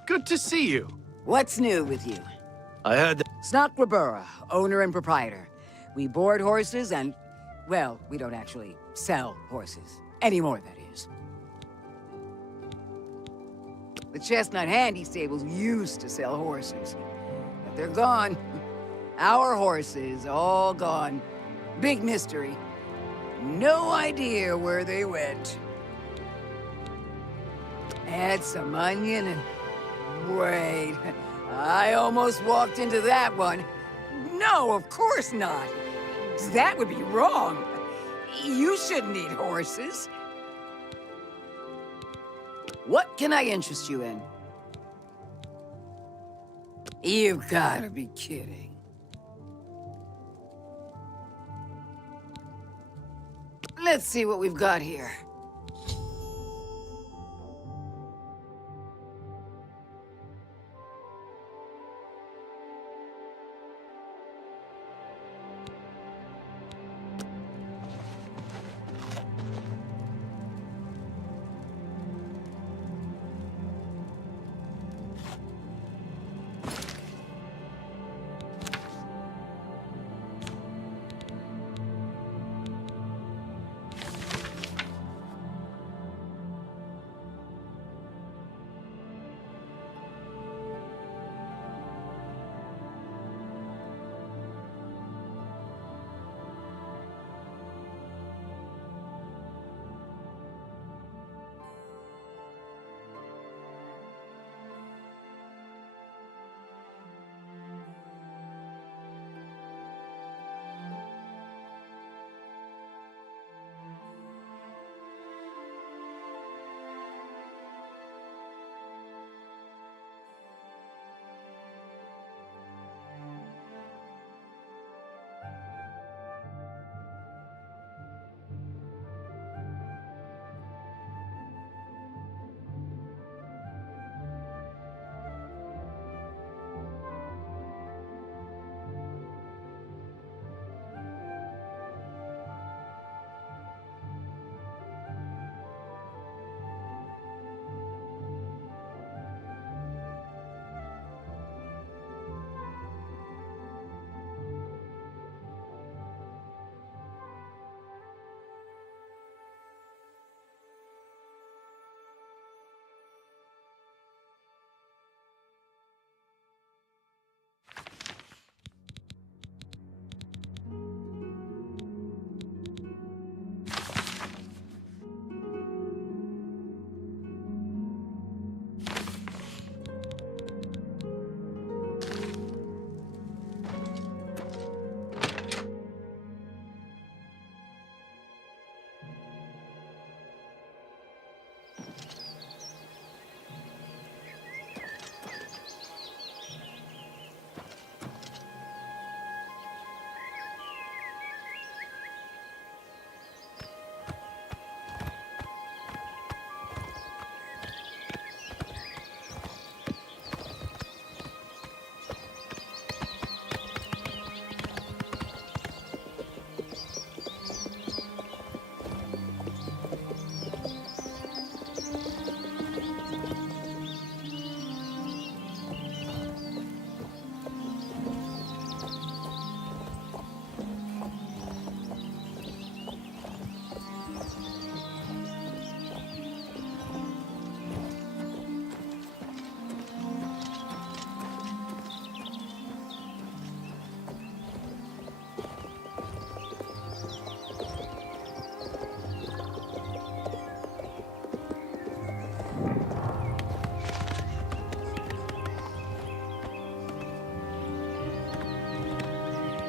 Good to see you. What's new with you? I heard that... Snock Rabura, owner and proprietor. We board horses and... well, we don't actually sell horses. Anymore, that is. The Chestnut Handy stables used to sell horses. But they're gone. Our horses, all gone. Big mystery. No idea where they went. Add some onion and... wait. I almost walked into that one. No, of course not. That would be wrong. You shouldn't eat horses. What can I interest you in? You've gotta be kidding. Let's see what we've got here.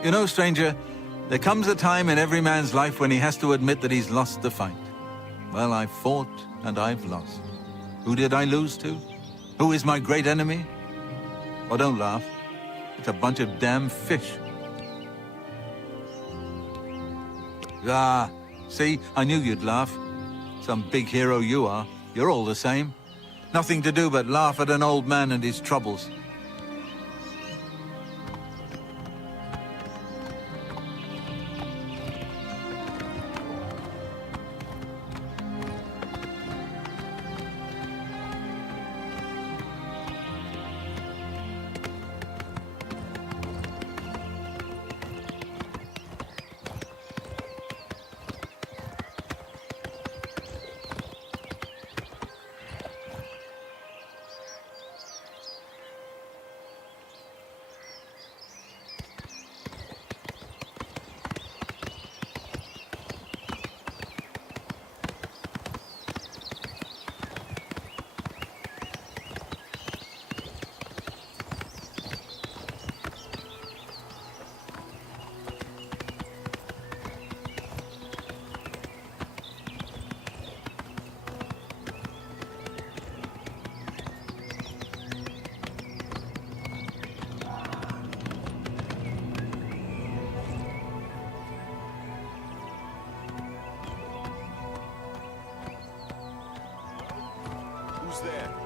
You know, stranger, there comes a time in every man's life when he has to admit that he's lost the fight. Well, I've fought and I've lost. Who did I lose to? Who is my great enemy? Oh, don't laugh. It's a bunch of damn fish. Ah, see, I knew you'd laugh. Some big hero you are. You're all the same. Nothing to do but laugh at an old man and his troubles. Who's there?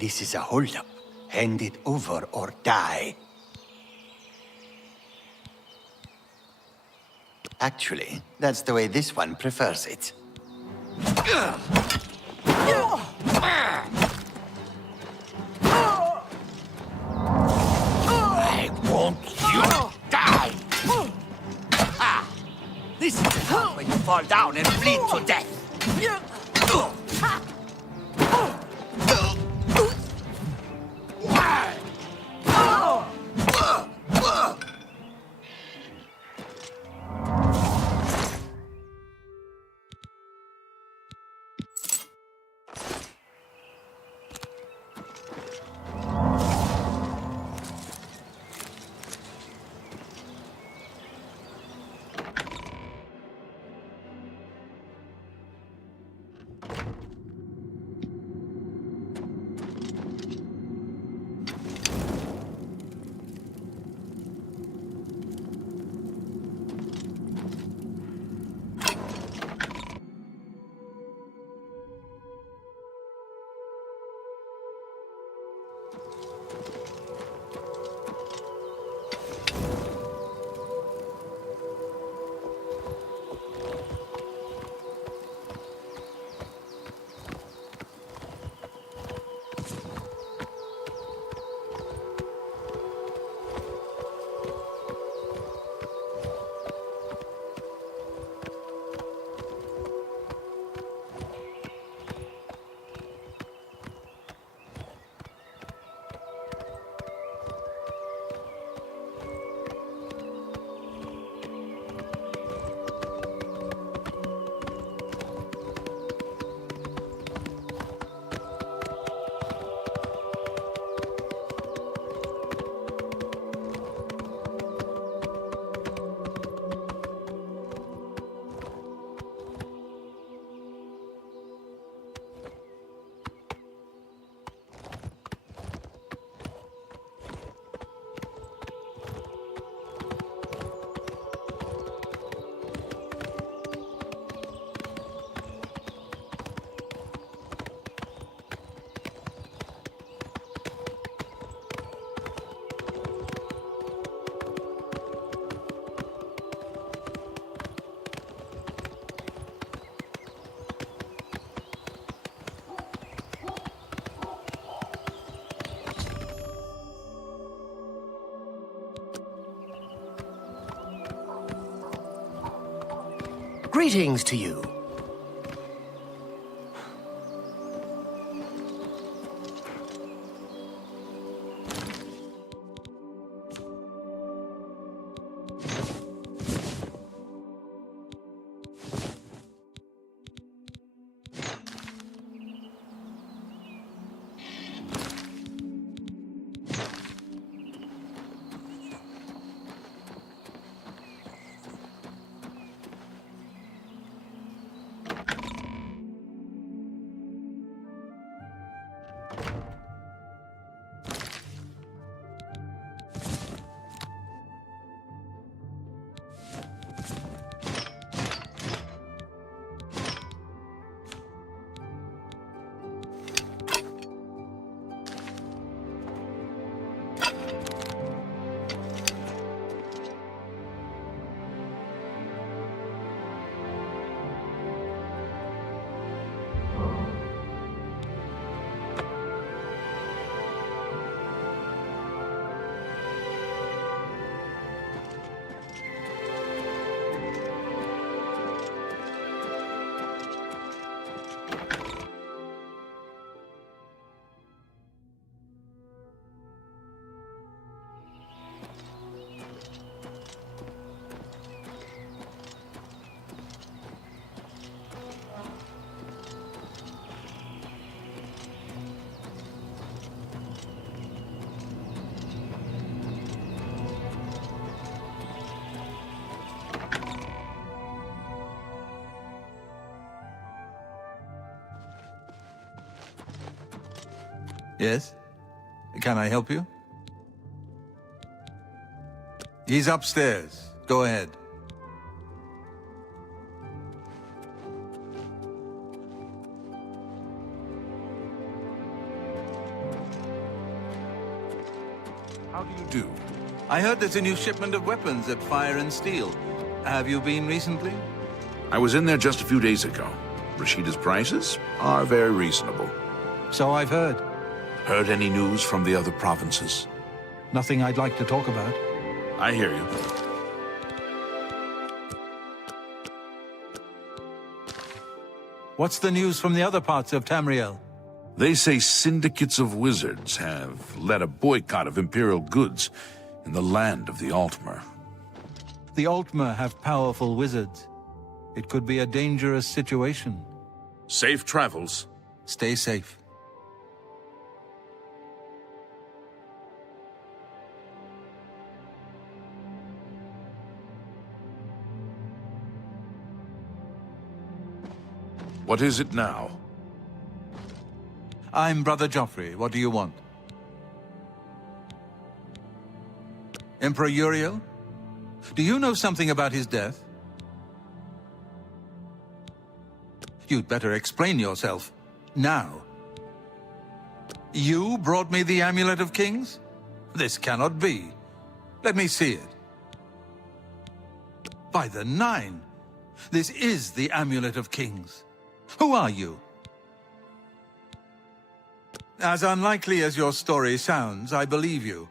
This is a holdup. Hand it over or die. Actually, that's the way this one prefers it. I want you to die! This is the part where you fall down and bleed to death. Greetings to you. Yes? Can I help you? He's upstairs. Go ahead. How do you do? I heard there's a new shipment of weapons at Fire and Steel. Have you been recently? I was in there just a few days ago. Rashida's prices are very reasonable. So I've heard. Heard any news from the other provinces? Nothing I'd like to talk about. I hear you. What's the news from the other parts of Tamriel? They say syndicates of wizards have led a boycott of Imperial goods in the land of the Altmer. The Altmer have powerful wizards. It could be a dangerous situation. Safe travels. Stay safe. What is it now? I'm Brother Joffrey. What do you want? Emperor Uriel? Do you know something about his death? You'd better explain yourself. Now. You brought me the Amulet of Kings? This cannot be. Let me see it. By the Nine! This is the Amulet of Kings. Who are you? As unlikely as your story sounds, I believe you.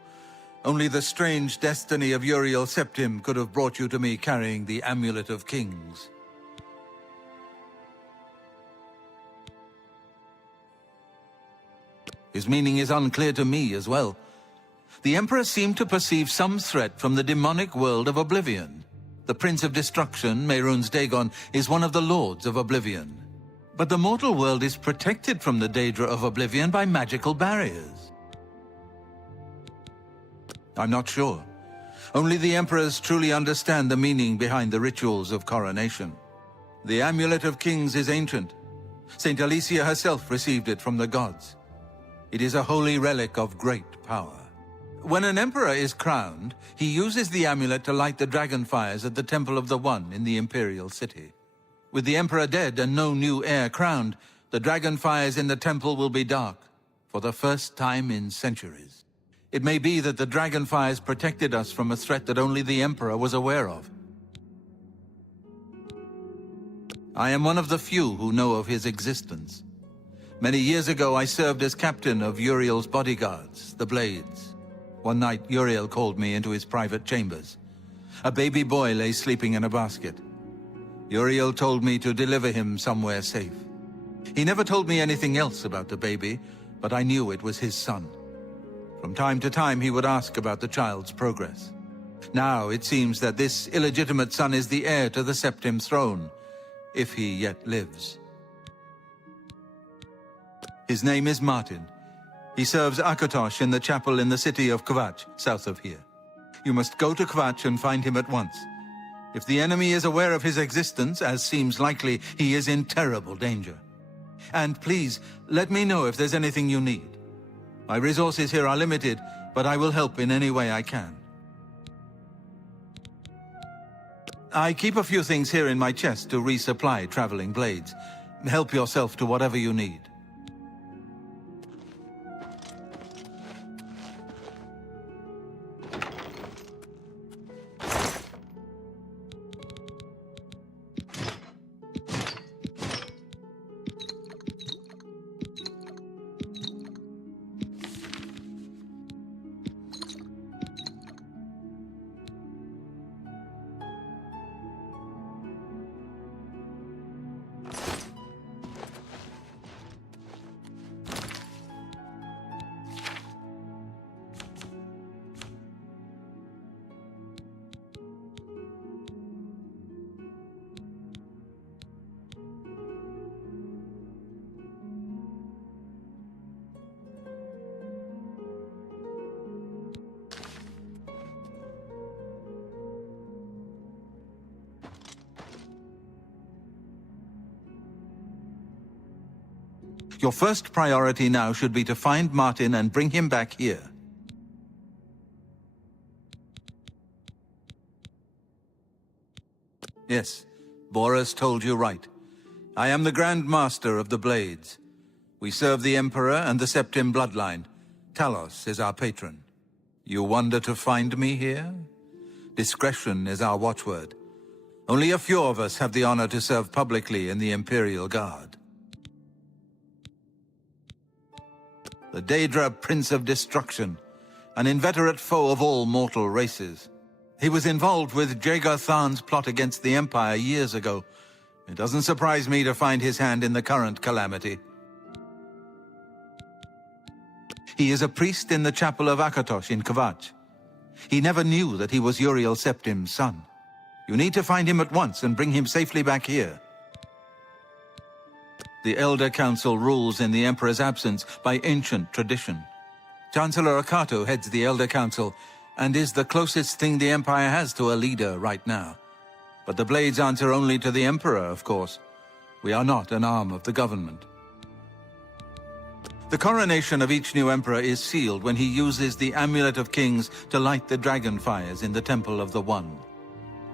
Only the strange destiny of Uriel Septim could have brought you to me carrying the Amulet of Kings. His meaning is unclear to me as well. The Emperor seemed to perceive some threat from the demonic world of Oblivion. The Prince of Destruction, Mehrunes Dagon, is one of the Lords of Oblivion. But the mortal world is protected from the Daedra of Oblivion by magical barriers. I'm not sure. Only the Emperors truly understand the meaning behind the rituals of coronation. The Amulet of Kings is ancient. Saint Alicia herself received it from the gods. It is a holy relic of great power. When an emperor is crowned, he uses the amulet to light the dragon fires at the Temple of the One in the Imperial City. With the emperor dead and no new heir crowned, the dragon fires in the temple will be dark, for the first time in centuries. It may be that the dragon fires protected us from a threat that only the emperor was aware of. I am one of the few who know of his existence. Many years ago, I served as captain of Uriel's bodyguards, the Blades. One night, Uriel called me into his private chambers. A baby boy lay sleeping in a basket. Uriel told me to deliver him somewhere safe. He never told me anything else about the baby, but I knew it was his son. From time to time, he would ask about the child's progress. Now, it seems that this illegitimate son is the heir to the Septim throne, if he yet lives. His name is Martin. He serves Akatosh in the chapel in the city of Kvatch, south of here. You must go to Kvatch and find him at once. If the enemy is aware of his existence, as seems likely, he is in terrible danger. And please, let me know if there's anything you need. My resources here are limited, but I will help in any way I can. I keep a few things here in my chest to resupply traveling blades. Help yourself to whatever you need. Your first priority now should be to find Martin and bring him back here. Yes, Boris told you right. I am the Grand Master of the Blades. We serve the Emperor and the Septim bloodline. Talos is our patron. You wonder to find me here? Discretion is our watchword. Only a few of us have the honor to serve publicly in the Imperial Guard. The Daedra Prince of Destruction, an inveterate foe of all mortal races. He was involved with Jagar Tharn's plot against the Empire years ago. It doesn't surprise me to find his hand in the current calamity. He is a priest in the chapel of Akatosh in Kvatch. He never knew that he was Uriel Septim's son. You need to find him at once and bring him safely back here. The Elder Council rules in the Emperor's absence by ancient tradition. Chancellor Akato heads the Elder Council and is the closest thing the Empire has to a leader right now. But the Blades answer only to the Emperor, of course. We are not an arm of the government. The coronation of each new Emperor is sealed when he uses the Amulet of Kings to light the dragon fires in the Temple of the One.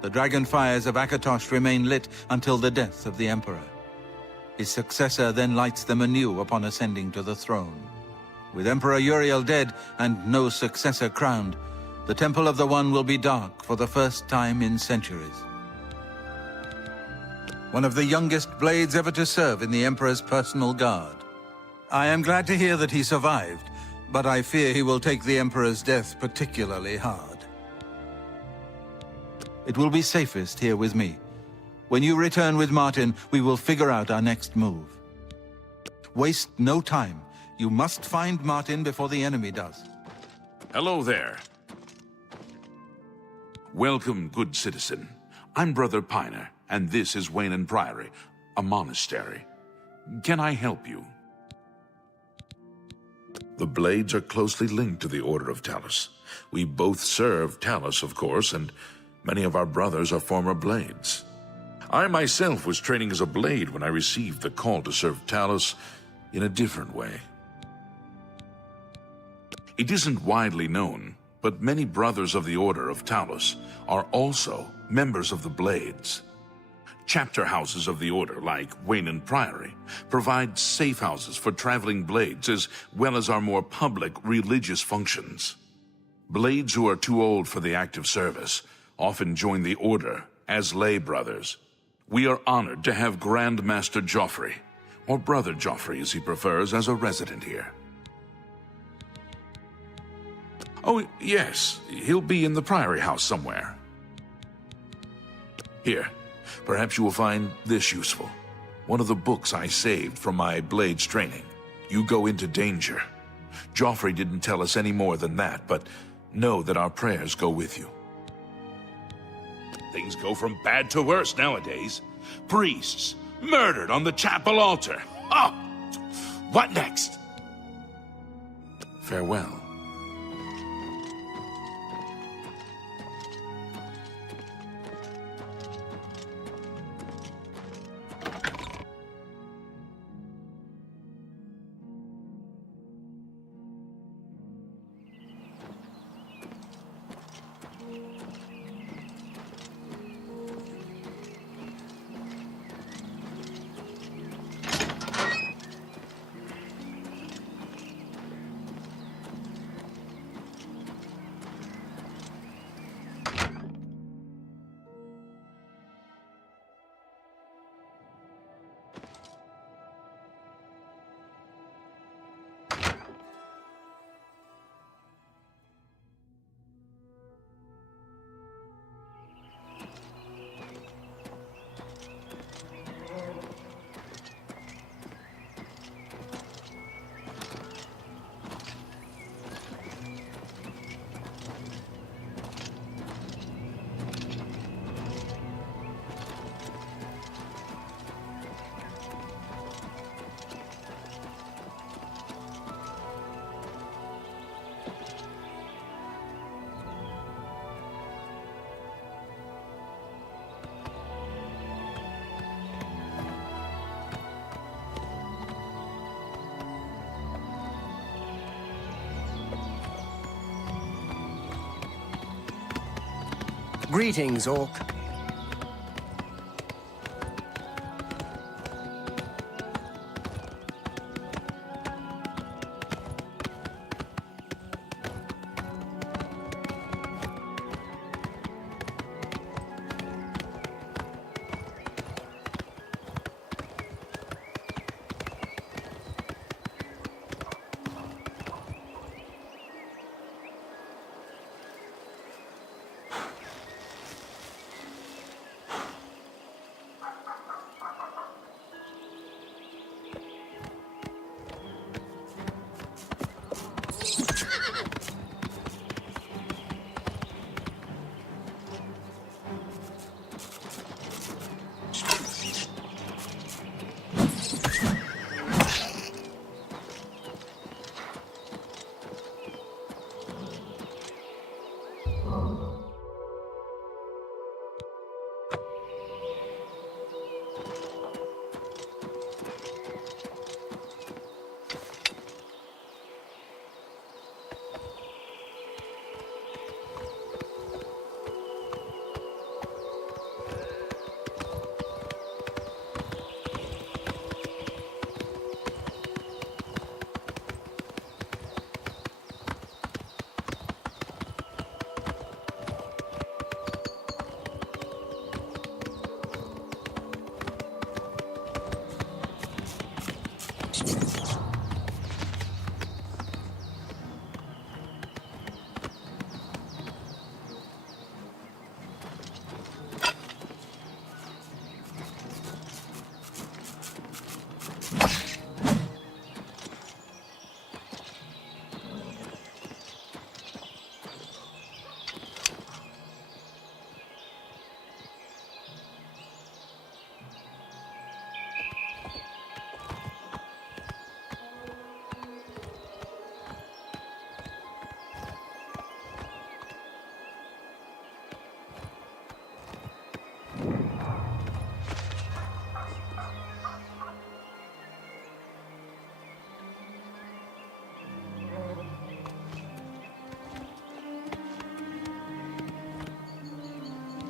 The dragon fires of Akatosh remain lit until the death of the Emperor. His successor then lights them anew upon ascending to the throne. With Emperor Uriel dead and no successor crowned, the Temple of the One will be dark for the first time in centuries. One of the youngest Blades ever to serve in the Emperor's personal guard. I am glad to hear that he survived, but I fear he will take the Emperor's death particularly hard. It will be safest here with me. When you return with Martin, we will figure out our next move. Waste no time. You must find Martin before the enemy does. Hello there. Welcome, good citizen. I'm Brother Piner, and this is Wayne Priory, a monastery. Can I help you? The Blades are closely linked to the Order of Talos. We both serve Talos, of course, and many of our brothers are former Blades. I myself was training as a Blade when I received the call to serve Talos in a different way. It isn't widely known, but many brothers of the Order of Talos are also members of the Blades. Chapter houses of the Order, like Wayne Priory, provide safe houses for traveling Blades as well as our more public religious functions. Blades who are too old for the active service often join the Order as lay brothers. We are honored to have Grand Master Joffrey, or Brother Joffrey as he prefers, as a resident here. Oh, yes, he'll be in the Priory House somewhere. Here, perhaps you will find this useful. One of the books I saved from my Blades training. You go into danger. Joffrey didn't tell us any more than that, but know that our prayers go with you. Things go from bad to worse nowadays. Priests murdered on the chapel altar. Oh, what next? Farewell. Greetings, Orc.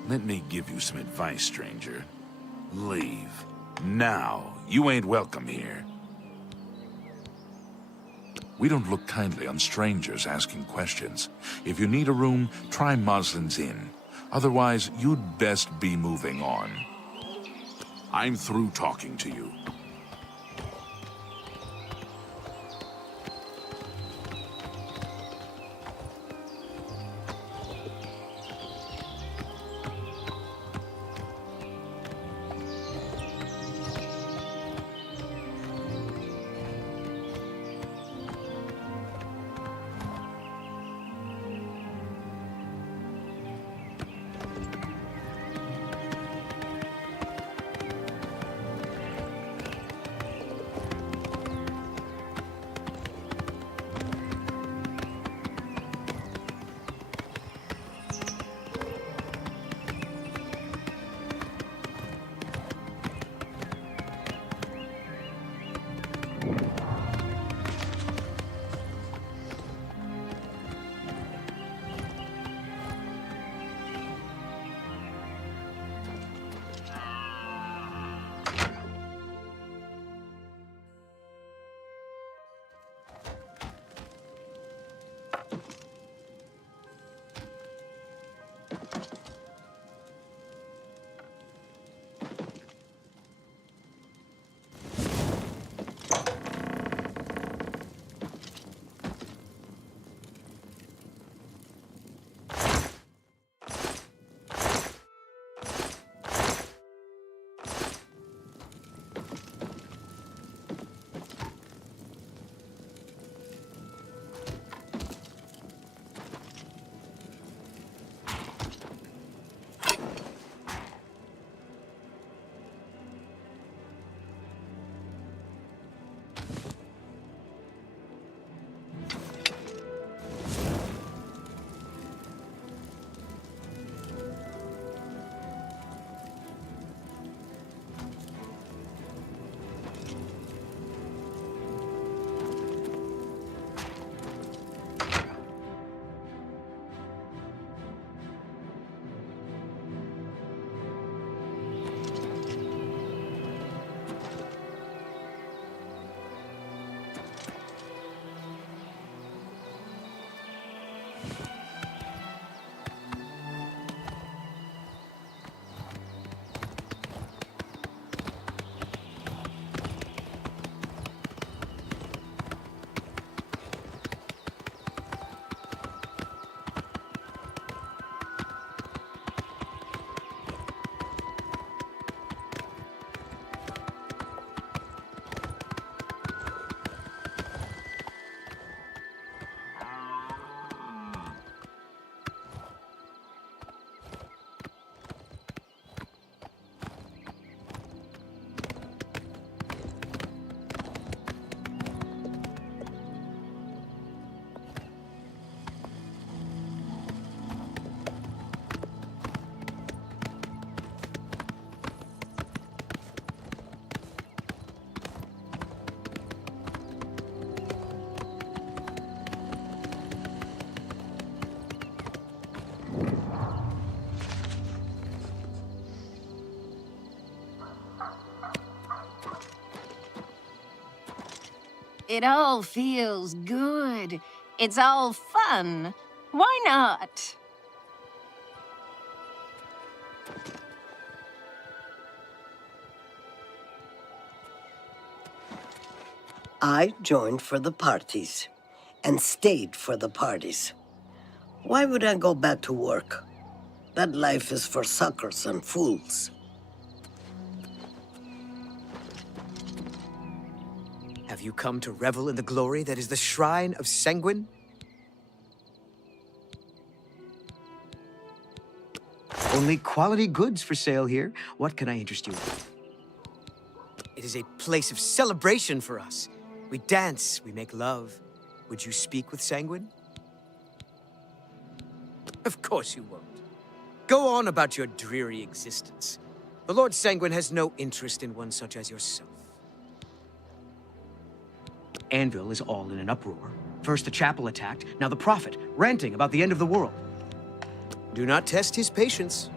Let me give you some advice, stranger. Leave. Now. You ain't welcome here. We don't look kindly on strangers asking questions. If you need a room, try Moslin's Inn. Otherwise, you'd best be moving on. I'm through talking to you. It all feels good. It's all fun. Why not? I joined for the parties and stayed for the parties. Why would I go back to work? That life is for suckers and fools. Have you come to revel in the glory that is the shrine of Sanguine? Only quality goods for sale here. What can I interest you in? It is a place of celebration for us. We dance, we make love. Would you speak with Sanguine? Of course you won't. Go on about your dreary existence. The Lord Sanguine has no interest in one such as yourself. Anvil is all in an uproar. First the chapel attacked, now the prophet, ranting about the end of the world. Do not test his patience.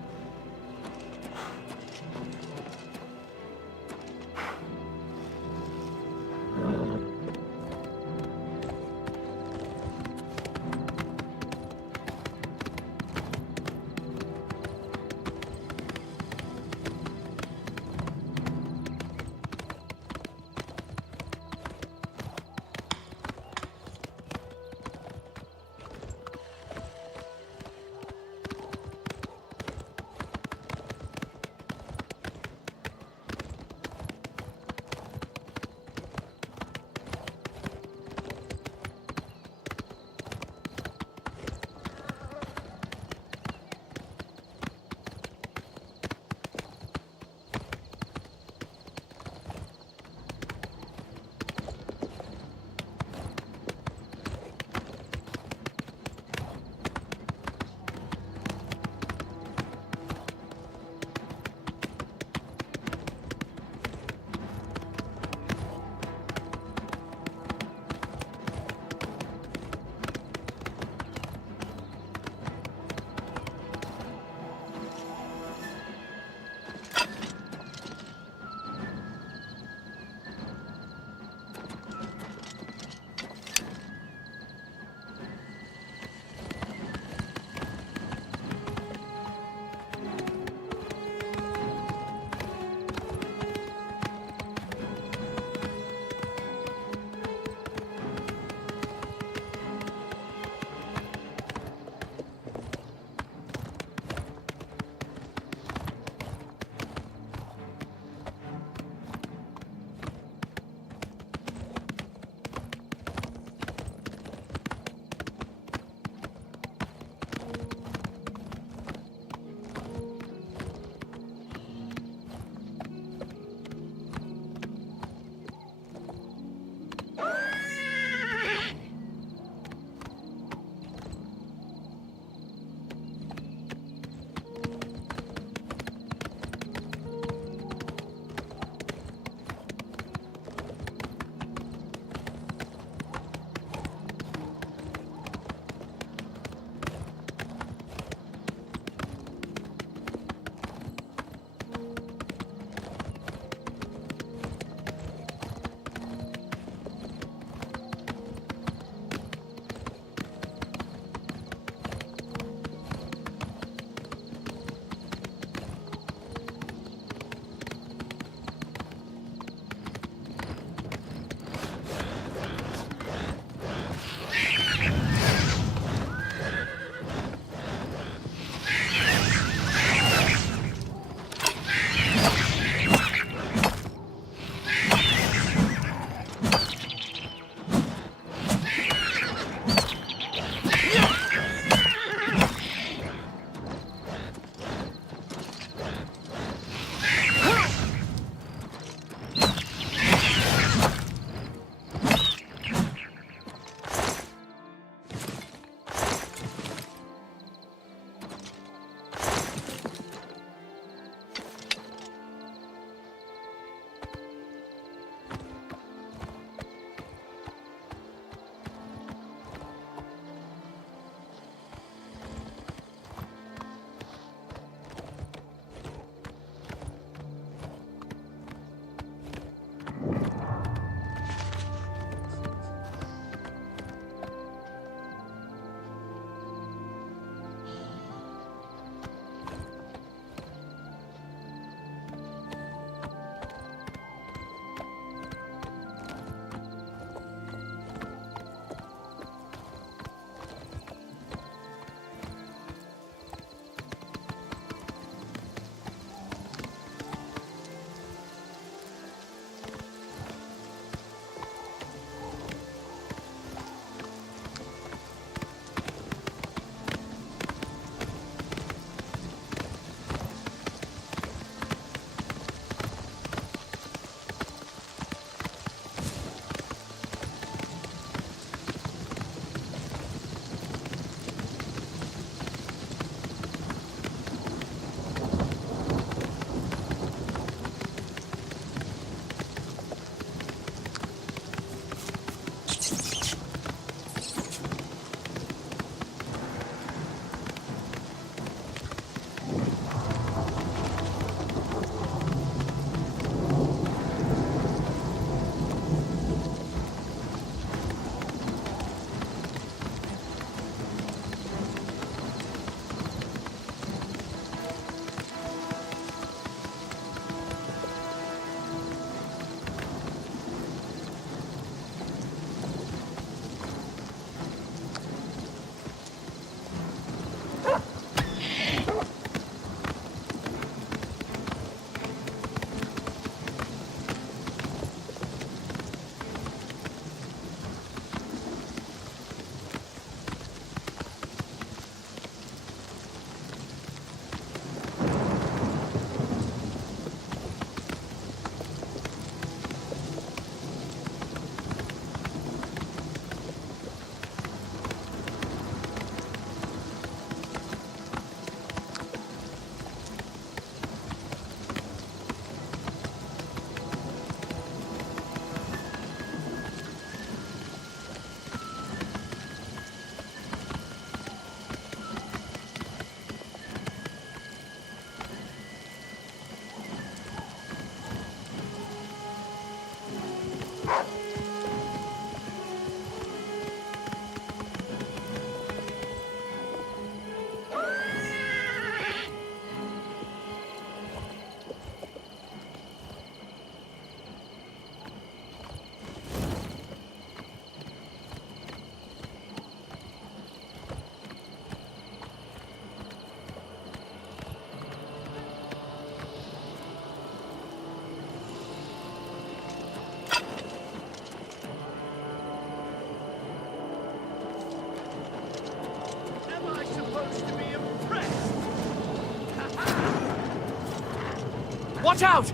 Watch out!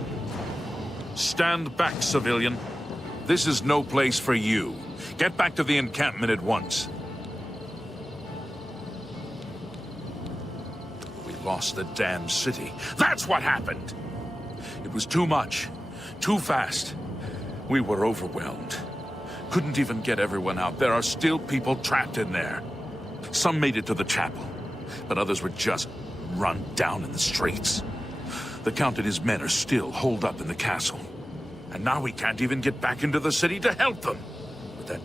Stand back, civilian. This is no place for you. Get back to the encampment at once. We lost the damn city. That's what happened! It was too much. Too fast. We were overwhelmed. Couldn't even get everyone out. There are still people trapped in there. Some made it to the chapel, but others were just run down in the streets. The Count and his men are still holed up in the castle. And now we can't even get back into the city to help them, with that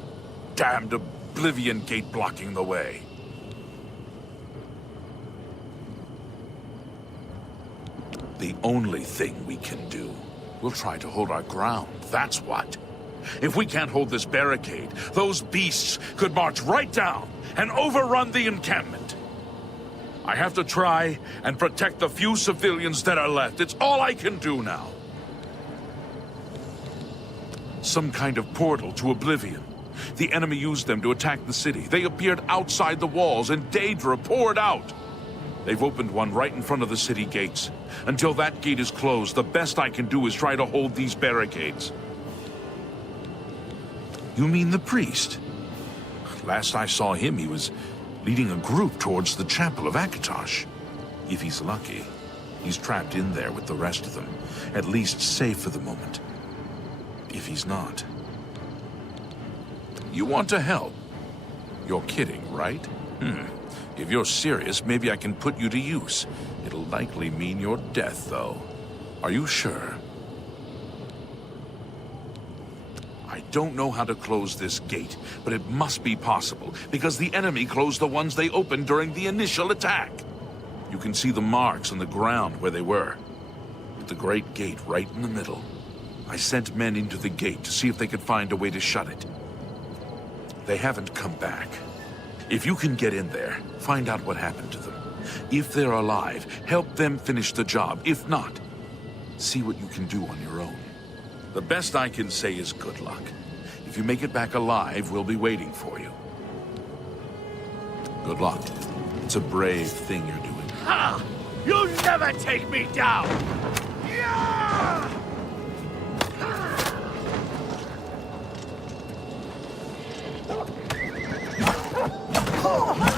damned Oblivion gate blocking the way. The only thing we can do, we'll try to hold our ground, that's what. If we can't hold this barricade, those beasts could march right down and overrun the encampment. I have to try and protect the few civilians that are left. It's all I can do now. Some kind of portal to Oblivion. The enemy used them to attack the city. They appeared outside the walls and Daedra poured out. They've opened one right in front of the city gates. Until that gate is closed, the best I can do is try to hold these barricades. You mean the priest? Last I saw him, he was leading a group towards the chapel of Akatosh. If he's lucky, he's trapped in there with the rest of them, at least safe for the moment. If he's not. You want to help? You're kidding, right? If you're serious, maybe I can put you to use. It'll likely mean your death, though. Are you sure? I don't know how to close this gate, but it must be possible, because the enemy closed the ones they opened during the initial attack. You can see the marks on the ground where they were, with the great gate right in the middle. I sent men into the gate to see if they could find a way to shut it. They haven't come back. If you can get in there, find out what happened to them. If they're alive, help them finish the job. If not, see what you can do on your own. The best I can say is good luck. If you make it back alive, we'll be waiting for you. Good luck. It's a brave thing you're doing. Ha! You'll never take me down! Yeah! Oh!